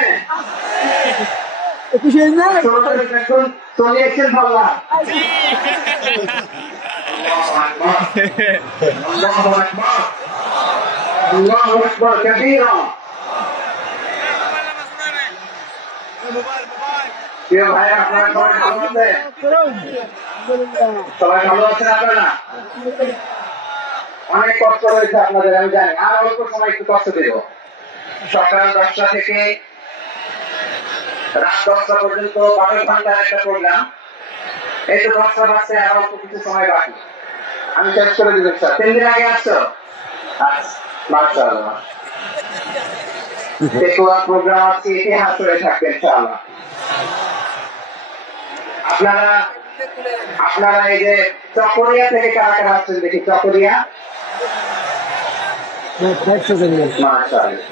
খুশি হই না? দেখুন চলে এসেছেন ভাল্লা। আল্লাহু আকবার। আল্লাহু আকবার কাবীরা। কে ভাই আপনারা সবাই ভালো আছেন? সবাই ভালো আছেন আপনারা? অনেক কষ্ট হয়েছে আপনাদের আমি জানি, আর অল্প সময় একটু কষ্ট দেব। সকাল 10টা থেকে রাত 10টা পর্যন্ত 12 ঘন্টার একটা প্রোগ্রাম। এই তো 10টা বাজছে, আর অল্প কিছু সময় বাকি, আমি শেষ করে দিব স্যার। 3 দিন আগে আসছো? আচ্ছা, মাশাআল্লাহ। পেটুয়া প্রোগ্রাম আছে, ইতিহাস হয়ে থাকবে ইনশাআল্লাহ। আপনারা এই যে চকরিয়া থেকে কারা কারা আসছেন দেখি, চকরিয়া মাশাআল্লাহ,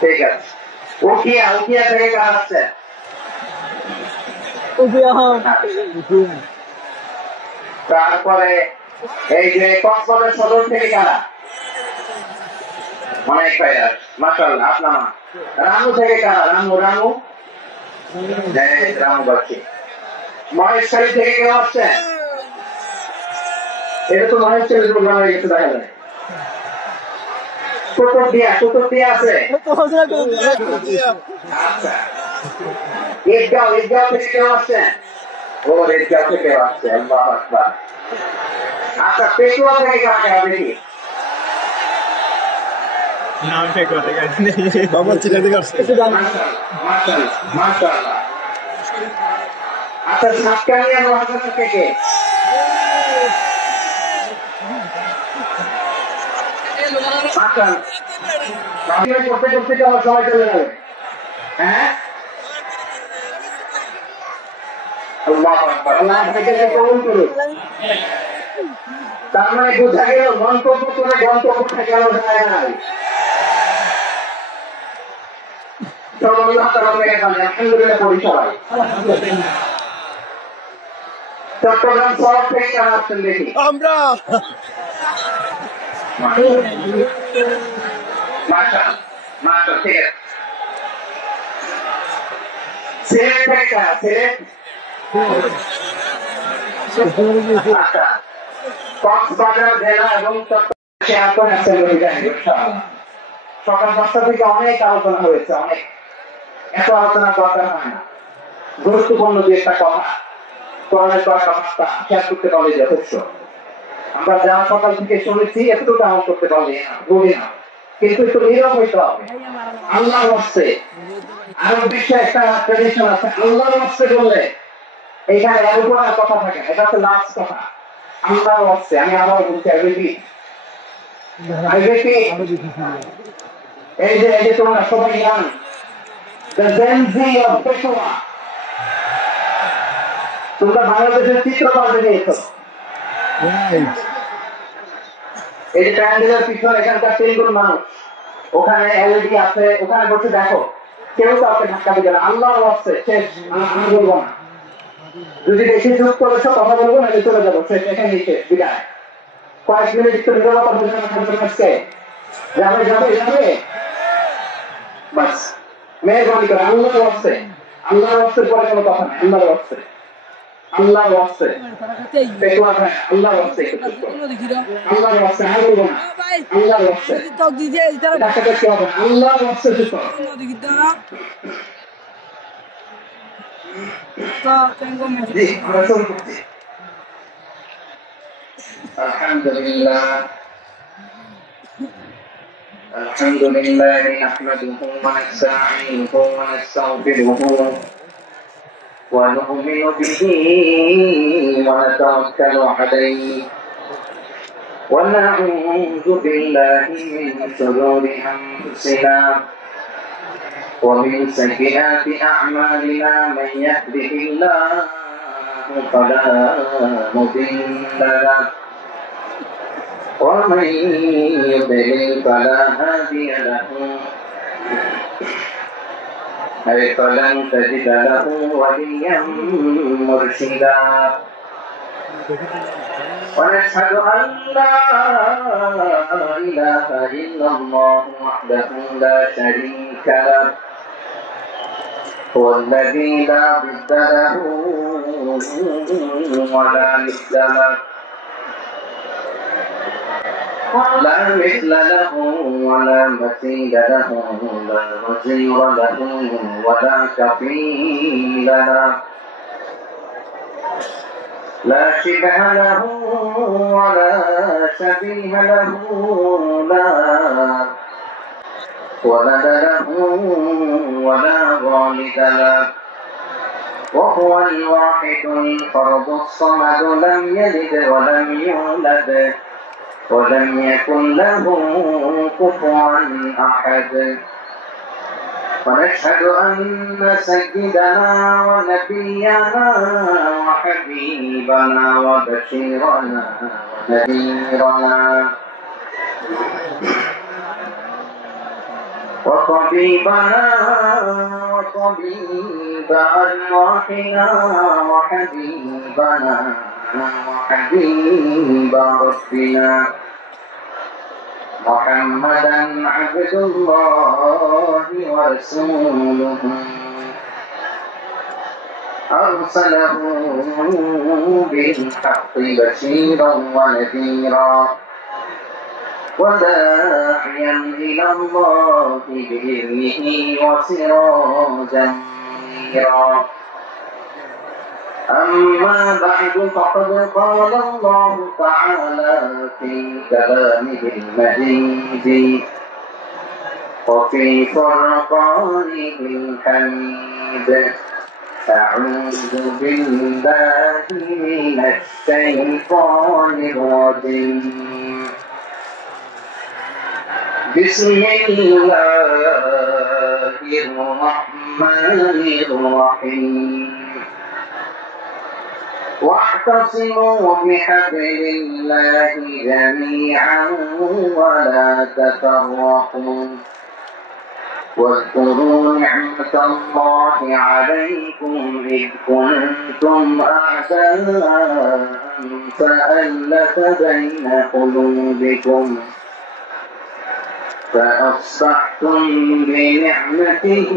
ঠিক আছে। উখিয়া থেকে কারা আসছেন? তারপরে এই যে কক্সবাজার সদর থেকে কারা? অনেক ভাইরা মাশাআল্লাহ। আপনার রামু থেকে কারা? রামু বাচ্চি। মহেশখালী থেকে কেউ আসছেন? এটা তো মহেশখালী প্রোগ্রাম হয়ে গেছে দেখা যায়। কুতুবদিয়া আছে। আচ্ছা, ঈদগাঁও থেকে কেউ আসছেন? ও ঈদগাঁও থেকে আসছে, আল্লাহু আকবার। আচ্ছা, পেটুয়া থেকে কারা কারা দেখি? মাশাআল্লাহ। আচ্ছা, সাতকানিয়া মহাজনের থেকে? করতে করতে আমার সময় চলে যাবে। হ্যাঁ, তার মানে বোঝা গেল মন্তব্য করে গন্তব্য থেকে যায় না। আলহামদুলিল্লাহ পড়ি সবাই। চট্টগ্রাম শহর থেকে কারা আসছেন দেখি? আমরা ঠিক আছে। সিলেট থেকে কারা? সিলেট, কক্সবাজার জেলা এবং সকাল 10টা থেকে অনেক আলোচনা হয়েছে, অনেক। এত আলোচনা দরকার হয় না, গুরুত্বপূর্ণ যে একটা কথা কোরআনের কয়েকটা বার্তা শেয়ার করতে পারলে যথেষ্ট। আমরা যা সকাল থেকে শুনেছি এতটুকু আমল করতে পারলি না, বলি না, কিন্তু একটু নীরব হইতে হবে। আল্লাহর ওয়াস্তে আরব বিশ্বে একটা ট্রেডিশন আছে, আল্লাহর ওয়াস্তে বললে এইখানে এর উপর আর কথা থাকে না, এটা হচ্ছে লাস্ট কথা। আল্লাহর ওয়াস্তে, আমি আবার বলছি, এই যে তোমরা সবাই জান, the Gen Z of Peshawar, তোমরা বাংলাদেশের চিত্র পাল্টে দিয়েছো। এই যে প্যান্ডেলের পিছনে এখানকার 3 গুণ মানুষ, ওখানে এলইডি আছে, ওখানে বসে দেখো, কেউ কাউকে ধাক্কা দিবে না। আল্লাহর ওয়াস্তে শেষ, আমি বলবো না। যদি বেশি চুপ করেছো কথা বলবো না, চলে যাবো, শেষ, এখানেই শেষ, বিদায়। কয়েক মিনিট একটু নিরবতা বুঝে না, যাবে বাস। মেহরবানি করে আল্লাহর ওয়াস্তে, আল্লাহর ওয়াস্তের পরে কোনো কথা নাই, আল্লাহর ওয়াস্তে, আল্লাহর ওয়াস্তে, পেটুয়া ভাই, আল্লাহর ওয়াস্তে, আল্লাহর ওয়াস্তে, আর বলবো না, আল্লাহর ওয়াস্তে, ডাক্তার কি হবে, আল্লাহর ওয়াস্তে চুপ করো। জি, আমরা শুরু করছি। আলহামদুলিল্লাহ, الحمد لله نحمده ونستعينه ونستغفره ونؤمن به ونتوكل عليه ونعوذ بالله من شرور أنفسنا ومن سيئات أعمالنا من يهده الله فلا مضل له ومن يضلل فلا هادي له فلن تجد له وليا مرشدا ونشهد أن لا إله إلا الله وحده لا شريك له هو الذي لا ضد له ولا مثل له لا مثل له ولا مثيل له لا وزير له ولا كفيل له لا شبه له ولا شبيه له لا ولد له ولا والد له وهو الواحد الفرد الصمد لم يلد ولم يولد ولم يكن له كفوا أحد ونشهد أن سيدنا ونبينا وحبيبنا وبشيرنا ونذيرنا وطبيبنا وطبيب أرواحنا وحبيبنا وحبيب ربنا محمدا عبد الله ورسوله أرسله بالحق بشيرا ونذيرا وداعيا إلى الله بإذنه وسراجا منيرا أما بعد فقد قال الله تعالى في كلامه المجيد وفي فرقانه الحميد أعوذ بالله من الشيطان الرجيم بسم الله الرحمن الرحيم واعتصموا بحبل الله جميعا ولا تفرقوا واذكروا نعمة الله عليكم إذ كنتم أعداء فألف بين قلوبكم فأصبحتم بنعمته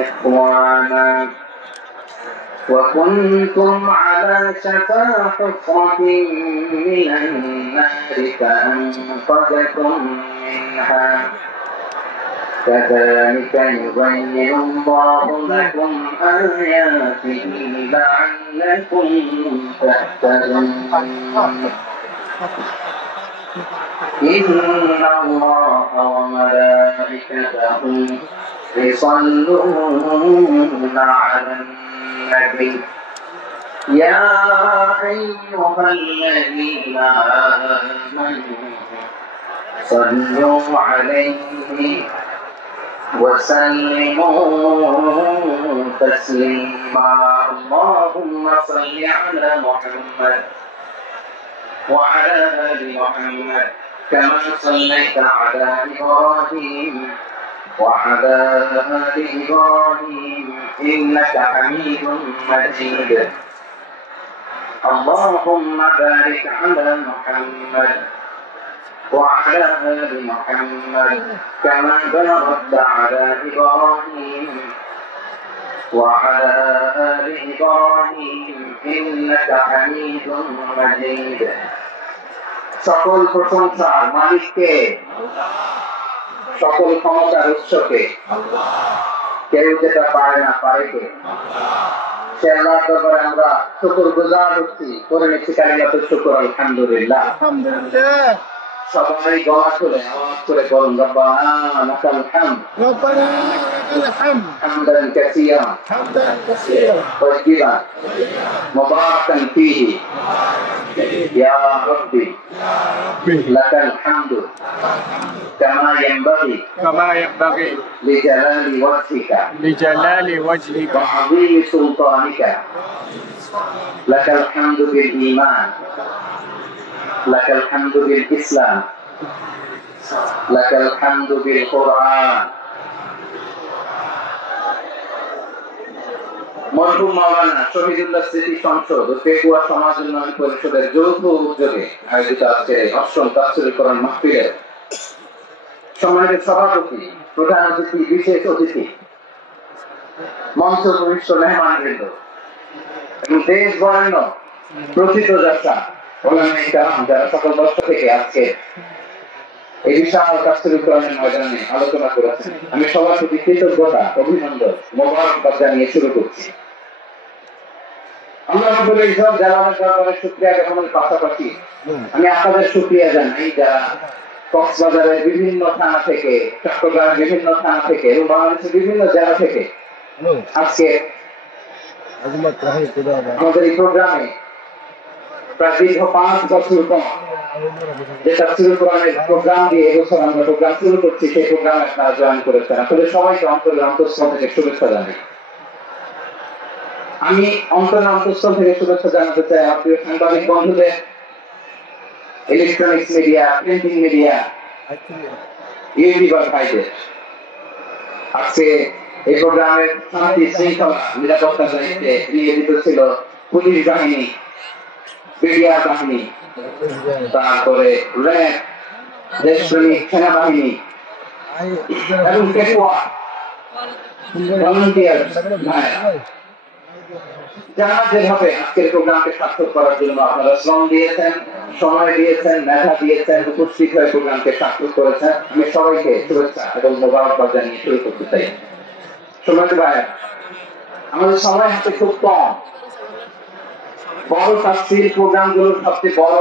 إخوانا وكنتم على شفا حفرة من النار فأنقذكم منها كذلك يبين الله لكم آياته لعلكم تهتدون إن الله وملائكته يصلون على النبي يا أيها الذين آمنوا صلوا عليه وسلموا تسليما اللهم صل على محمد وعلى آل محمد كما صليت على إبراهيم وعلى آل إبراهيم إنك حميد مجيد اللهم بارك على محمد وعلى آل محمد كما باركت على إبراهيم وعلى آل إبراهيم إنك حميد مجيد সকল প্রশংসার মালিককে সকল ক্ষমতার উৎসকে কেউ যেটা পারে না পারে কে সে আল্লাহর দরবারে আমরা শুকরগুজার হচ্ছি করে নিচ্ছি কালিমাতুশ শুকর আলহামদুলিল্লাহ সবাই দোয়া করে আওয়াজ করে বলুন রব্বানা লাকাল হামদ হামদান কাসীরা طيبا مباركا فيه يا ربي لك الحمد كما ينبغي لجلال وجهك وعظيم سلطانك لك الحمد بالإيمان لك الحمد بالإسلام لك الحمد بالقرآن মরহুম মাওলানা শহীদুল্লাহ স্মৃতি সংসদ ও পেকুয়া সমাজ উন্নয়ন পরিষদের যৌথ উদ্যোগে আয়োজিত আজকে অষ্টম তাফসীরুল কোরআন মাহফিলের সম্মানিত সভাপতি, প্রধান অতিথি, বিশেষ অতিথি, মঞ্চ উপবিষ্ট মেহমানবৃন্দ এবং দেশ বরেণ্য প্রথিত যাত্রা যারা সকল দর্শক থেকে আজকে এই বিশাল তাফসীরুল কোরআনের ময়দানে আলোচনা করেছেন, আমি সবার প্রতি কৃতজ্ঞতা, অভিনন্দন, মোবারকবাদ জানিয়ে শুরু করছি। আল্লাহ রাব্বুল ইজ্জত জালালের দরবারে শুকরিয়া জ্ঞাপনের পাশাপাশি আমি আপনাদের শুকরিয়া জানাই যারা কক্সবাজারের বিভিন্ন থানা থেকে, চট্টগ্রামের বিভিন্ন থানা থেকে এবং বাংলাদেশের বিভিন্ন জেলা থেকে আজকে আমাদের এই প্রোগ্রামে প্রায় দীর্ঘ 5 বছর পর যে তাফসীরুল কোরআনের প্রোগ্রাম দিয়ে এবছর আমরা প্রোগ্রাম শুরু করছি, সেই প্রোগ্রামে আপনারা জয়েন করেছেন। আসলে সবাইকে অন্তরের অন্তঃস্থল থেকে শুভেচ্ছা জানাই। আমি অন্তরের অন্তঃস্থল থেকে শুভেচ্ছা জানাতে চাই আমার প্রিয় সাংবাদিক বন্ধুদের, electronics media, printing media, YouTuber ভাইদের। আজকে এই প্রোগ্রামের শান্তি শৃঙ্খলা নিরাপত্তার দায়িত্বে নিয়োজিত ছিল পুলিশ বাহিনী, বিডিআর বাহিনী, তারপরে র্যাব, দেশপ্রেমিক সেনাবাহিনী এবং পেশোয়া ভলান্টিয়ার ভাইরা, যারা যেভাবে আজকের প্রোগ্রামকে সার্থক করার জন্য আপনারা শ্রম দিয়েছেন, সময় দিয়েছেন, মেধা দিয়েছেন, উপস্থিত হয়ে প্রোগ্রামকে সার্থক করেছেন, আমি সবাইকে শুভেচ্ছা এবং মোবারকবাদ জানিয়ে শুরু করতে চাই। সময় ভাই, আমাদের সময় হাতে খুব কম। বড় তাফসীর প্রোগ্রামগুলোর সবচেয়ে বড়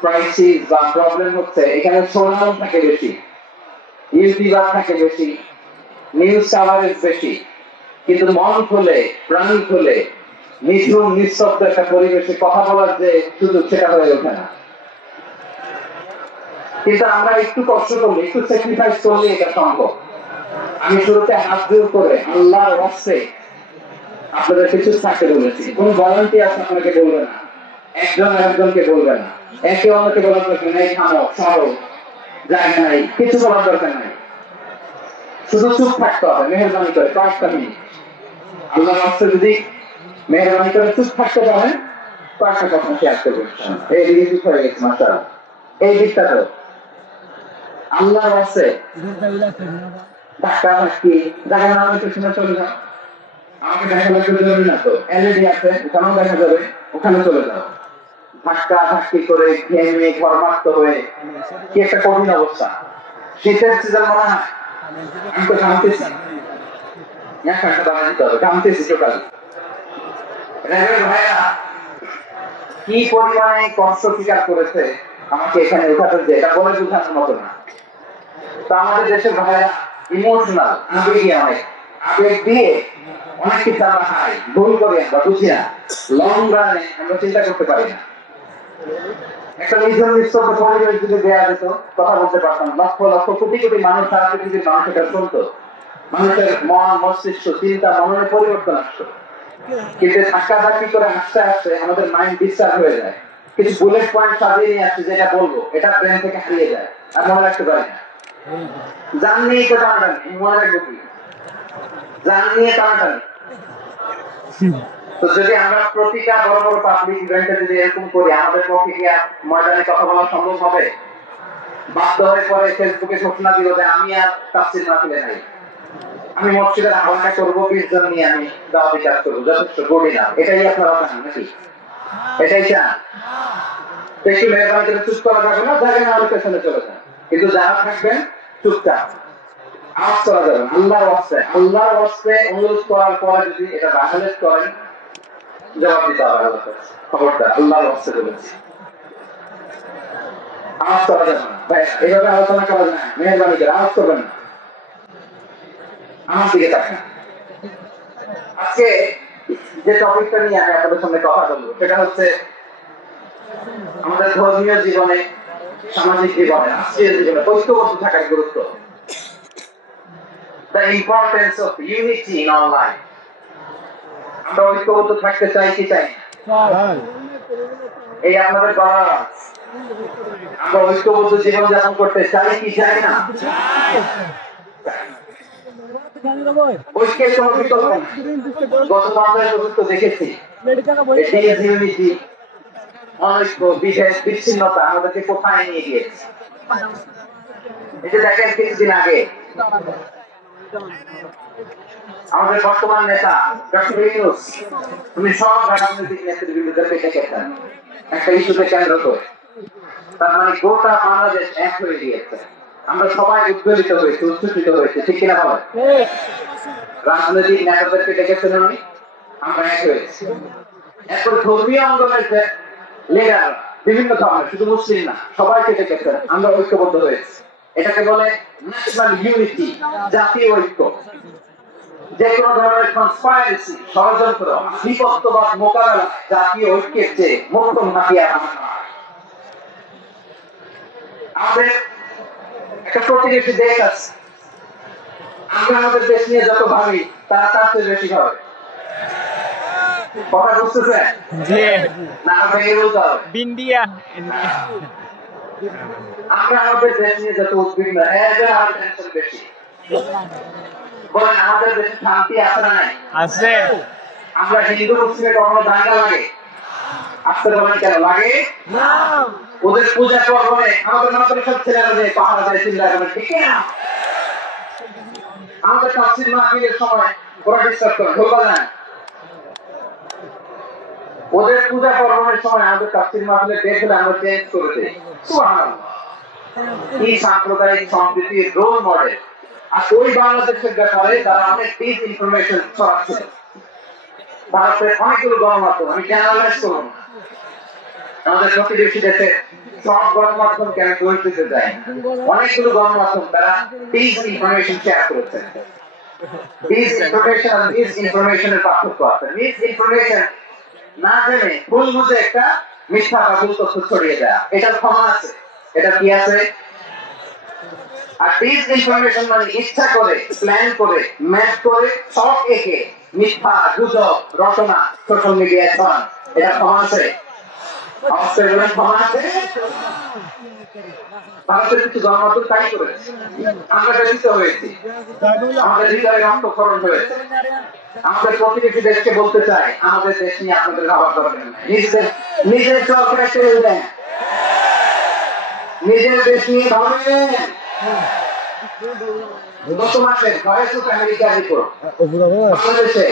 ক্রাইসিস বা প্রবলেম হচ্ছে এখানে সোনাল থাকে বেশি, ইউটিউবার থাকে বেশি, নিউজ কাভারেজ বেশি, কিন্তু মন খুলে, প্রাণ খুলে, নিঝুম নিঃশব্দ একটা পরিবেশে কথা বলার যে সুযোগ, সেটা হয়ে ওঠে না। কিন্তু আমরা একটু কষ্ট করলে, একটু স্যাক্রিফাইস করলে এটা সম্ভব। আমি শুরুতে হাত জোর করে আল্লাহর ওয়াস্তে আপনাদের কিছু থাকতে বলেছি। কোন ভলান্টিয়ার আপনাকে বলবে না, একজন আরেকজনকে বলবে না, একে অন্যকে বলার দরকার নেই, থামো, সরো, জায়গা নাই, কিছু বলার দরকার নাই, শুধু চুপ থাকতে হবে। মেহরবানি করে কয়েকটা মিনিট আল্লাহর ওয়াস্তে যদি মেহরবানি করে চুপ থাকতে পারেন, কয়েকটা কথা শেয়ার করবেন। এই দিকে চুপ হয়ে গেছে মাশাআল্লাহ। এই দিকটা তো আল্লাহর ওয়াস্তে ধাক্কা ধাক্কি জায়গা না, আমি পেছনে চলে যাও, আমাকে দেখা লাগবে জরুরি না তো, এলইডি আছে ওখানেও দেখা যাবে, ওখানে চলে যাও। ধাক্কা ধাক্কি করে ঘেমে ঘরমাক্ত হয়ে কি একটা কঠিন অবস্থা। শীতের সিজন মনে হয় আমি তো ঘামতেছি, একটা দাঁড়া দিতে হবে, ঘামতেছি টোটাল। ভাইয়া কি পরিমাণে কষ্ট স্বীকার করেছে আমাকে এখানে উঠাতে, যে এটা বলে বোঝানোর মতো না। তো আমাদের দেশের ভাইয়া ইমোশনাল, আবেগী, অনেক আবেগ দিয়ে অনেক কিছু আমরা হাই ভুল করি, আমরা বুঝি না, লং রানে আমরা চিন্তা করতে পারি না। একটা নির্জন নিঃশব্দ পরিবেশ যদি দেওয়া যেত, কথা বলতে পারতাম, লক্ষ লক্ষ কোটি কোটি মানুষ সারা পৃথিবীর মানুষ এটা শুনতো, মানুষের মন, মস্তিষ্ক, চিন্তা, মনের পরিবর্তন আসতো। কিন্তু ধাক্কা ধাক্কি করে হাসতে হাসতে আমাদের মাইন্ড ডিস্টার্ব হয়ে যায়। কিছু বুলেট পয়েন্ট সাজিয়ে নিয়ে আসছে, যেটা বলবো এটা ব্রেন থেকে হারিয়ে যায়, আর মনে রাখতে পারি না। জান নিয়ে তো টানাটানি, মনে রাখবো কি, জান নিয়ে টানাটানি। তো যদি আমরা প্রতিটা বড় বড় পাবলিক ইভেন্টে যদি এরকম করি, আমাদের পক্ষে কি আর ময়দানে কথা বলা সম্ভব হবে? বাধ্য হয়ে পরে ফেসবুকে ঘোষণা দিল যে আমি আর তাফসীর মাহফিলে নাই, আমি মসজিদের আহ্বানটা করবো, 20 জন নিয়ে আমি দাওয়াতি কাজ করবো, যথেষ্ট করি না। এটাই আপনারা চান নাকি? এটাই চান? একটু মেহরবানি করে চুপ করা যাবে না, জায়গা না হলে পেছনে চলে যান, কিন্তু যারা থাকবেন চুপচাপ, আওয়াজ করা যাবে না। আল্লাহর ওয়াস্তে অনুরোধ করার পরে যদি এটা ভায়োলেট করেন, জবাব দিতে হবে আল্লাহর কাছে। খবরদার, আল্লাহর ওয়াস্তে বলেছি, আওয়াজ করা যাবে না ভাই, এইভাবে আলোচনা করা যায় না। মেহরবানি করে আওয়াজ করবেন না, আমার দিকে তাকান। আজকে যে টপিকটা নিয়ে আমি আপনাদের সামনে কথা বলবো, সেটা হচ্ছে আমাদের ধর্মীয় জীবনে, সামাজিক জীবনে, রাষ্ট্রীয় জীবনে ঐক্যবদ্ধ থাকার গুরুত্ব। The importance of unity in our life. আমরা ঐক্যবদ্ধ থাকতে চাই কি চাই? এই আপনাদের বলার, আমরা ঐক্যবদ্ধ জীবন যাপন করতে চাই কি চাই না? ঐক্যের কোনো বিকল্প নেই। গত 50 বছর তো দেখেছি ইউনিটি, অনৈক্য, বিভেদ, বিচ্ছিন্নতা আমাদেরকে কোথায় নিয়ে গিয়েছে। এই যে দেখেন কিছুদিন আগে আমাদের বর্তমান নেতা ডক্টর ইউনূস, উনি সব রাজনৈতিক নেতৃবৃন্দদের পেটে গেছেন একটা ইস্যুতে কেন্দ্র করে। তার মানে গোটা বাংলাদেশ এক হয়ে গিয়েছে। আমরা সবাই উদ্বেলিত হয়েছি, উচ্ছ্বসিত হয়েছি, ঠিক কিনা বলেন? রাজনৈতিক নেতাদের পেটে গেছেন উনি, আমরা এক হয়েছি। এরপর ধর্মীয় আন্দোলনের যে লিডার, বিভিন্ন ধরনের, শুধু মুসলিম না, সবাই পেটে গেছেন, আমরা ঐক্যবদ্ধ হয়েছি। এটাকে বলে ন্যাশনাল ইউনিটি, জাতীয় ঐক্য। যে কোনো ধরনের কনস্পাইরেসি, ষড়যন্ত্র, বিপত্তবাদ মোকাবেলা জাতীয় ঐক্যের চেয়ে মোক্ষম হাতিয়ার আমাদের একটা প্রতিবেশী দেশ আছে। আমরা আমাদের দেশ নিয়ে যত ভাবি তারা তার চেয়ে বেশি ভাবে। কথা বুঝতেছেন? না ভেঙে বলতে হবে। আমরা আমাদের দেশ নিয়ে যত উদ্বিগ্ন, আমাদের টেনশন বেশি। বলেন আমাদের দেশে শান্তি আছে না নাই? আছে। আমরা হিন্দু মুসলিমে কখনো দাঙ্গা লাগে? আসতে বলেন কেন লাগে না? ওদের পূজা পর্বণে আমাদের মাদ্রাসার ছেলেরা যে পাহাড় যায় চিন্তা করে, ঠিক না? আমাদের তাফসীর মাহফিলের সময় ওরা ডিস্টার্ব করে, বলবা না? ওদের পূজা পর্বণের সময় আমাদের তাফসীর মাহফিলের ডেট হলে আমরা চেঞ্জ করে দিই। সুবহানাল্লাহ। এই সাম্প্রদায়িক সম্প্রীতির রোল মডেল। আর ওই বাংলাদেশের ব্যাপারে তারা অনেক ডিস ইনফরমেশন ছড়াচ্ছে। ভারতের অনেকগুলো গণমাধ্যম, আমি জেনারেলাইজ করব না, আমাদের প্রতিবেশী দেশে সব গণমাধ্যম কেন পরিচিত যায়, অনেকগুলো গণমাধ্যম তারা ডিস ইনফরমেশন শেয়ার করেছে। ডিস ইনফরমেশন আর মিস ইনফরমেশনের পার্থক্য আছে। মিস ইনফরমেশন না জেনে ভুল বুঝে একটা মিথ্যা বা ভুল তথ্য ছড়িয়ে দেয়া, এটার ক্ষমা আছে, এটা কি আছে? আর ডিস ইনফরমেশন মানে ইচ্ছা করে, প্ল্যান করে, ম্যাপ করে, সব একে মিথ্যা, গুজব, রচনা সোশ্যাল মিডিয়ায় ছড়ান, এটা ক্ষমা আছে? ক্ষমা আছে? ভারতের কিছু গণমাধ্যম তাই করেছে, আমরা ব্যথিত হয়েছি, আমাদের হৃদয়ে রক্তক্ষরণ হয়েছে। আমাদের প্রতিবেশী দেশকে বলতে চাই, আমাদের দেশ নিয়ে আপনাদের ভাবার দরকার নেই, নিজের চোখটা ছেড়ে দেন, নিজের দেশ নিয়ে ভাবেন। গত মাসের ভয়েস অফ আমেরিকার রিপোর্ট, বাংলাদেশে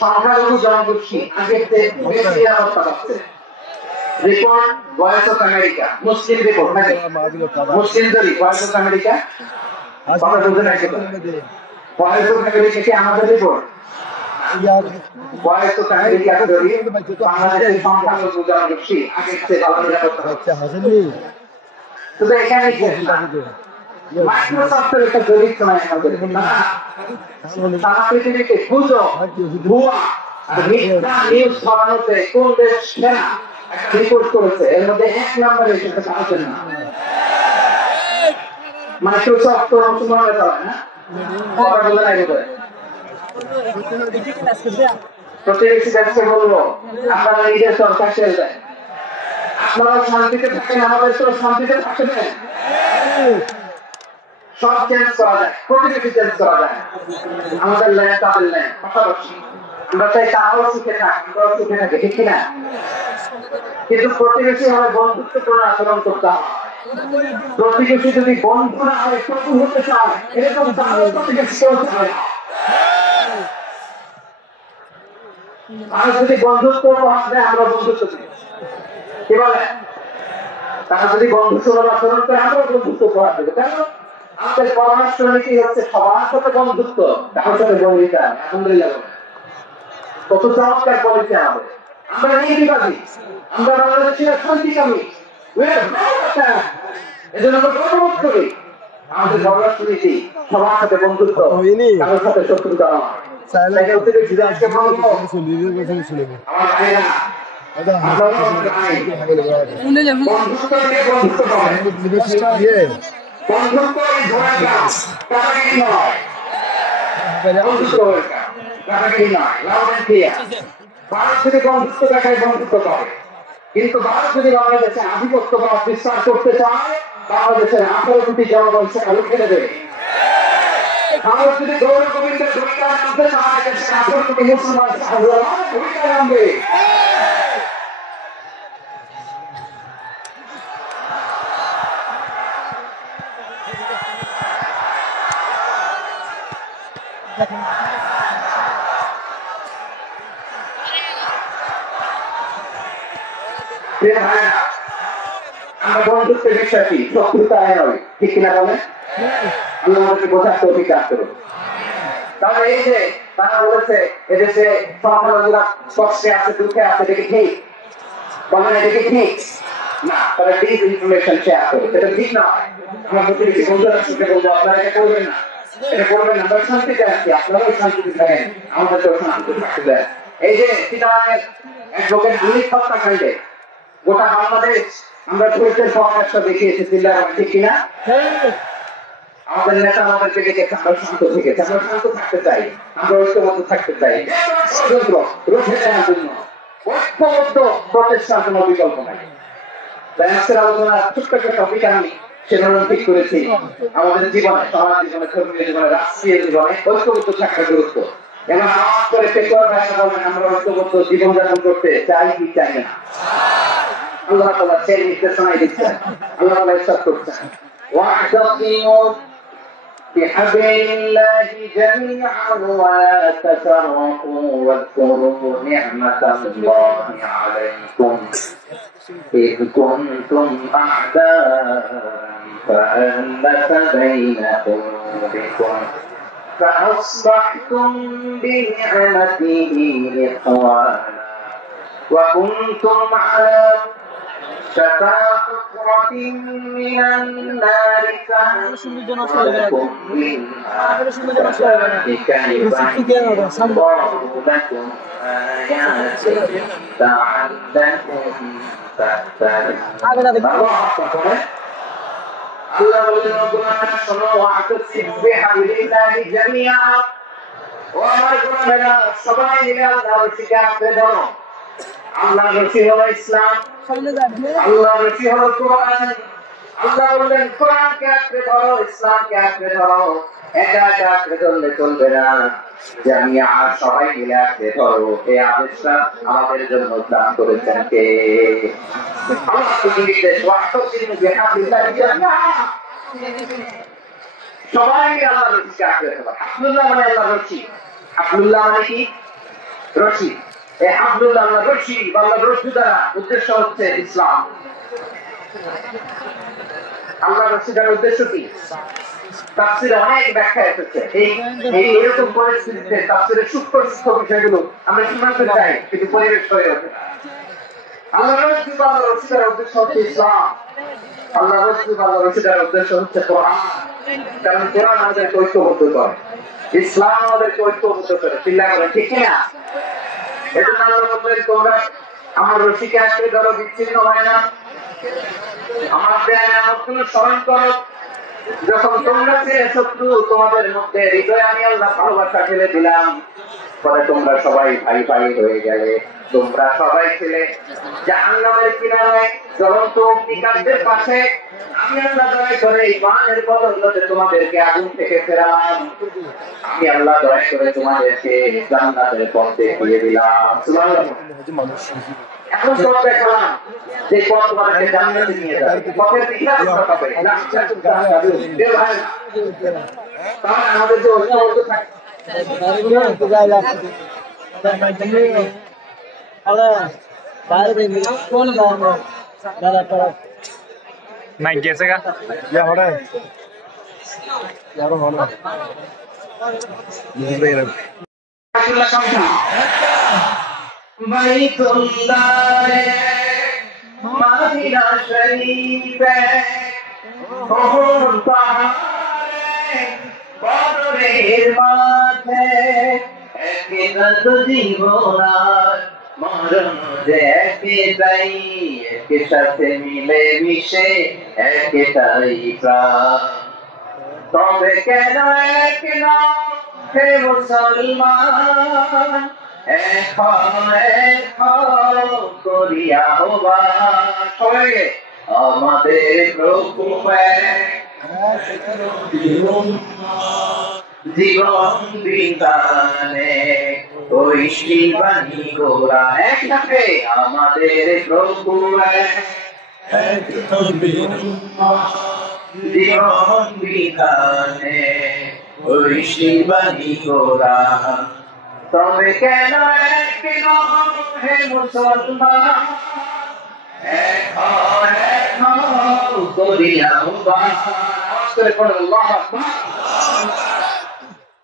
সংখ্যালঘু জনগোষ্ঠী আগের চেয়ে বেশি নিরাপত্তা পাচ্ছে। Report voice of America, Muslim report নাকি মুসলিম জরি, ভয়েস অফ আমেরিকা কথা বুঝে নাকি? ভয়েস অফ আমেরিকা কি আমাদের রিপোর্ট? ভয়েস অফ আমেরিকা জরি বাংলাদেশের সংখ্যালঘু জনগোষ্ঠী আগের চেয়ে ভালো নিরাপত্তা পাচ্ছে। শুধু এখানে মাইক্রোসফটের একটা জরিপ শোনায় আমাদের, সারা পৃথিবীতে গুজব, ভুয়া আর মিথ্যা নিউজ ছড়ানোতে কোন দেশ সেরা একটা রিপোর্ট করেছে, এর মধ্যে 1 নম্বরে এসেছে ভারতের নাম। মাইক্রোসফট তো মুসলমানরা চালায় না, কথা বলে নাই বোধহয়। প্রতিবেশী দেশকে বলবো আপনারা নিজের সরকার ছেড়ে দেন, আপনারা শান্তিতে থাকেন, আমাদের তো শান্তিতে থাকতে দেন। সব চেঞ্জ করা যায়, প্রতিবেশী চেঞ্জ করা যায়, আমাদের ল্যান্ড তাদের ল্যান্ড পাশাপাশি। আমরা চাই তারাও সুখে থাক, আমরাও সুখে থাকি, ঠিক কিনা? কিন্তু প্রতিবেশী হবে বন্ধুত্বপূর্ণ আচরণ করতে হবে। প্রতিবেশী যদি বন্ধু না হয়, শত্রু হতে চায়, এরকম তারও প্রতিবেশী হতে হয়। আর যদি বন্ধুত্ব হবে, আমরা বন্ধুত্ব দিই, কি বলে? তারা যদি বন্ধুত্ব আচরণ করে, আমরা বন্ধুত্ব করা দেবো। কেন? আমাদের পরামর্শ নীতি হচ্ছে সবার সাথে বন্ধুত্ব, কারোর সাথে বন্ধুতা। আলহামদুলিল্লাহ, কত চমৎকার পলিসি আমাদের। আমরা নীতিবাদী, আমরা বাংলাদেশের শান্তিকামী, এজন্য আমরা গর্ববোধ করি। আমাদের পরামর্শ নীতি সবার সাথে বন্ধুত্ব, কারোর সাথে শত্রুতা নয়। ভারত যদি বন্ধুত্ব দেখায়, বন্ধুত্ব করে, কিন্তু ভারত যদি বাংলাদেশে আধিপত্যবাদ বিস্তার করতে চায়, বাংলাদেশের 18 কোটি জনগণ সেখানে ফেলে দেবে। ভারত যদি গৌর গোবিন্দের ভূমিকা নামতে চায়, দেশের 18 কোটি মুসলমান ভূমিকা নামবে। আমরা বন্ধুত্বে বিশ্বাসী, শত্রুতায় নয়, ঠিক কিনা বলেন? আমাদেরকে বোঝার তৌফিক দান করুন। তাহলে এই যে তারা বলেছে এদেশে সংখ্যালঘুরা কষ্টে আছে, দুঃখে আছে, এটা কি ঠিক? বলেন এটা কি ঠিক? না, তারা ডিস ইনফরমেশন শেয়ার করে, এটা ঠিক নয়। আমরা প্রতিবেশী বন্ধুরা সুখে বলবো, আপনারা এটা করবেন না। এটা করবেন আমরা শান্তিতে আছি, আপনারাও শান্তিতে থাকেন, আমাদেরকেও শান্তিতে থাকতে দেন। এই যে চিটাগাংয়ের অ্যাডভোকেট হানিফ হত্যাকাণ্ডে গোটা বাংলাদেশ আমরা পুলিশের পরামর্শ দেখিয়ে এসেছিলাম, ঠিক কিনা? আমাদের নেতা আমাদেরকে ডেকেছে, আমরা শান্ত থেকেছি, আমরা শান্ত থাকতে চাই, আমরা ঐক্যবদ্ধ থাকতে চাই, ষড়যন্ত্র রুখে দেওয়ার জন্য ঐক্যবদ্ধ প্রচেষ্টার কোনো বিকল্প নাই। তাই আজকের আলোচনা ছোট্ট একটা টপিক আমি সেভাবে ঠিক করেছি, আমাদের জীবনে, সমাজ জীবনে, ধর্মীয় জীবনে, রাষ্ট্রীয় জীবনে ঐক্যবদ্ধ থাকার গুরুত্ব। এবং আমার করে পেশোয়ার ভাইরা বলেন আমরা ঐক্যবদ্ধ জীবনযাপন করতে চাই কি চাই না। আল্লাহ তাআলা সেই নির্দেশনাই দিচ্ছেন, আল্লাহ তাআলা ইরশাদ করছেন ওয়া'তাসিমু বিহাবিলিল্লাহি জামিআন ওয়া লা তাফাররাকু ওয়াযকুরু নি'মাতাল্লাহি আলাইকুম إذ كنتم أعداء فألف بين قلوبكم فأصبحتم بنعمته إخوانا وكنتم على شفا حفرة من النار فأنقذكم منها كذلك يبين الله لكم آياته لعلكم تهتدون. আল্লাহ বলেন তোমরা শোনো ওয়া'তাসিমু বিহাবিলিল্লাহি জামিআ, ও আমার গোলামেরা সবাই মিলে আল্লাহর রশিকে আঁকড়ে ধরো। আল্লাহর রশি হলো ইসলাম, আল্লাহর রশি হলো কোরআন। আল্লাহ বলেন কোরআনকে আঁকড়ে ধরো, ইসলামকে আঁকড়ে ধরো, একা একা আঁকড়ে ধরলে চলবে না, জামিআ সবাই মিলে আঁকড়ে ধরো। এই আদেশটা আমাদের জন্য দান করেছেন কে? আল্লাহ নির্দেশ ওয়া'তাসিমু বিহাবিলিল্লাহি জামিআ, সবাই মিলে আল্লাহর রশিকে আঁকড়ে ধরো। হাবলুল্লাহ মানে আল্লাহর রশি, হাবলুল্লাহ মানে কি? রশি। এই হাবলুল্লাহ আল্লাহর রশি বা আল্লাহর রশি দ্বারা উদ্দেশ্য হচ্ছে ইসলাম। আল্লাহর রশি দ্বারা উদ্দেশ্য কি? তাফসীরে অনেক ব্যাখ্যা এসেছে। এই এরকম পরিস্থিতিতে তাফসীরের সূক্ষ্ম সূক্ষ্ম বিষয়গুলো আমরা শুনতে চাই, কিন্তু পরিবেশ হয়ে ওঠে না। আল্লাহর রশি বা আল্লাহর রশি দ্বারা উদ্দেশ্য হচ্ছে ইসলাম, আল্লাহর রশি বা আল্লাহর রশি দ্বারা উদ্দেশ্য হচ্ছে কোরআন। কারণ কোরআন আমাদেরকে ঐক্যবদ্ধ করে, ইসলাম আমাদেরকে ঐক্যবদ্ধ করে। চিল্লা করে ঠিক কিনা? এজন্য আল্লাহ বললেন তোমরা আমার রশিকে আঁকড়ে ধরো, বিচ্ছিন্ন হয় না। আমার দেয়া নিয়ামতগুলো স্মরণ করো। যখন তোমরা ছিলে শত্রু, তোমাদের মধ্যে হৃদয়ে আমি আল্লাহ ভালোবাসা ফেলে দিলাম, পরে তোমরা সবাই ভাই ভাই হয়ে গেলে। তোমরা সবাই ছিলে জাহান্নামের কিনারায় জ্বলন্ত অগ্নিকাণ্ডের পাশে, আমি আল্লাহ দয়া করে ঈমানের বদৌলতে তোমাদেরকে আগুন থেকে ফেরালাম। আমি আল্লাহ দয়া করে তোমাদেরকে জান্নাতের পথ দেখিয়ে দিলাম। সুবহানাল্লাহ। এখন সব দেখালাম যে পথ তোমাদেরকে জান্নাতে নিয়ে যাবে, পথের দিশা তোমরা পাবে। তাহলে আমাদের যে ঐক্যবদ্ধ থাকে Mike कैसे का? या हो रहा है यार हो रहा है বাইতুল্লাহ মদিনা শরীফে ওহদ পাহাড়ে বদরের মাঠে একসাথে জীবনার মরণ যে একটাই, একসাথে মিলে মিশে একটাই প্রাণ। তবে কেন এক নও হে মুসলমান, এক করিয়া আহ্বান আমাদের প্রভু জীবন বিধানে ওই শিবানী গোরা একসাথে আমাদের প্রভু জীবন বিধানে ওই শিবানী গোরা। তবে কেন এক হে মুসলমান,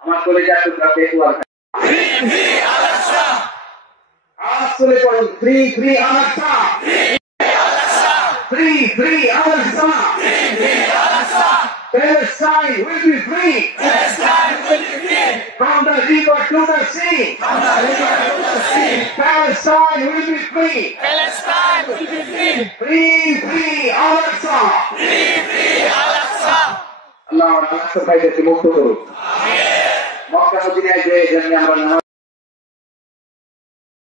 আমার কলেজা টুকরা পেটুয়ার আসলে পড়ুন ফ্রি ফ্রি আলাদা, ফ্রি ফ্রি আলাদা, Palestine will be free. Palestine will be free. From the river to the sea. From the river to the sea. Palestine will be free. Palestine will be free. Free, free, Al-Aqsa. Free, free, Al-Aqsa. Allah Al-Aqsa পাইতে মুক্ত করুন। মক্কা মদিনায় যে জন্য আমরা